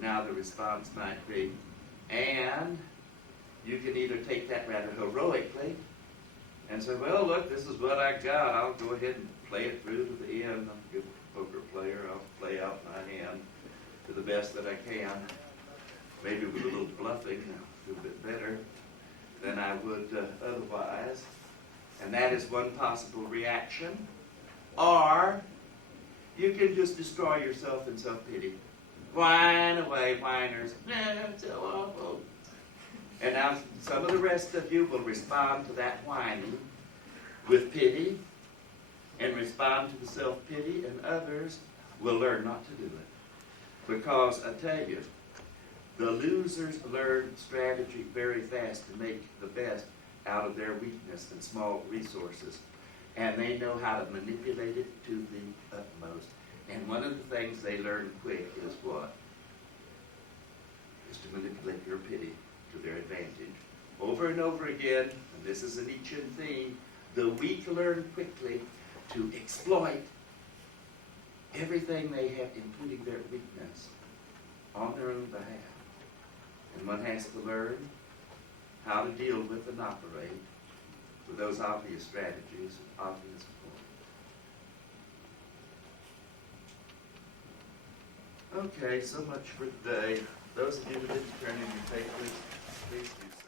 Now the response might be, and you can either take that rather heroically and say, well, look, this is what I got. I'll go ahead and play it through to the end. I'm a good poker player. I'll play out my hand to the best that I can. Maybe with a little bluffing, I'll do a bit better than I would otherwise. And that is one possible reaction. Or you can just destroy yourself in self-pity. Whine away, whiners. It's so awful. And now some of the rest of you will respond to that whining with pity and respond to the self-pity, and others will learn not to do it. Because I tell you, the losers learn strategy very fast to make the best out of their weakness and small resources. And they know how to manipulate it to the utmost. And one of the things they learn quick is what? Is to manipulate your pity to their advantage. Over and over again, and this is a Nietzschean theme, the weak learn quickly to exploit everything they have, including their weakness, on their own behalf. And one has to learn how to deal with and operate with those obvious strategies, obvious forms. Okay, so much for today. Those of you who didn't turn in your papers, please do so.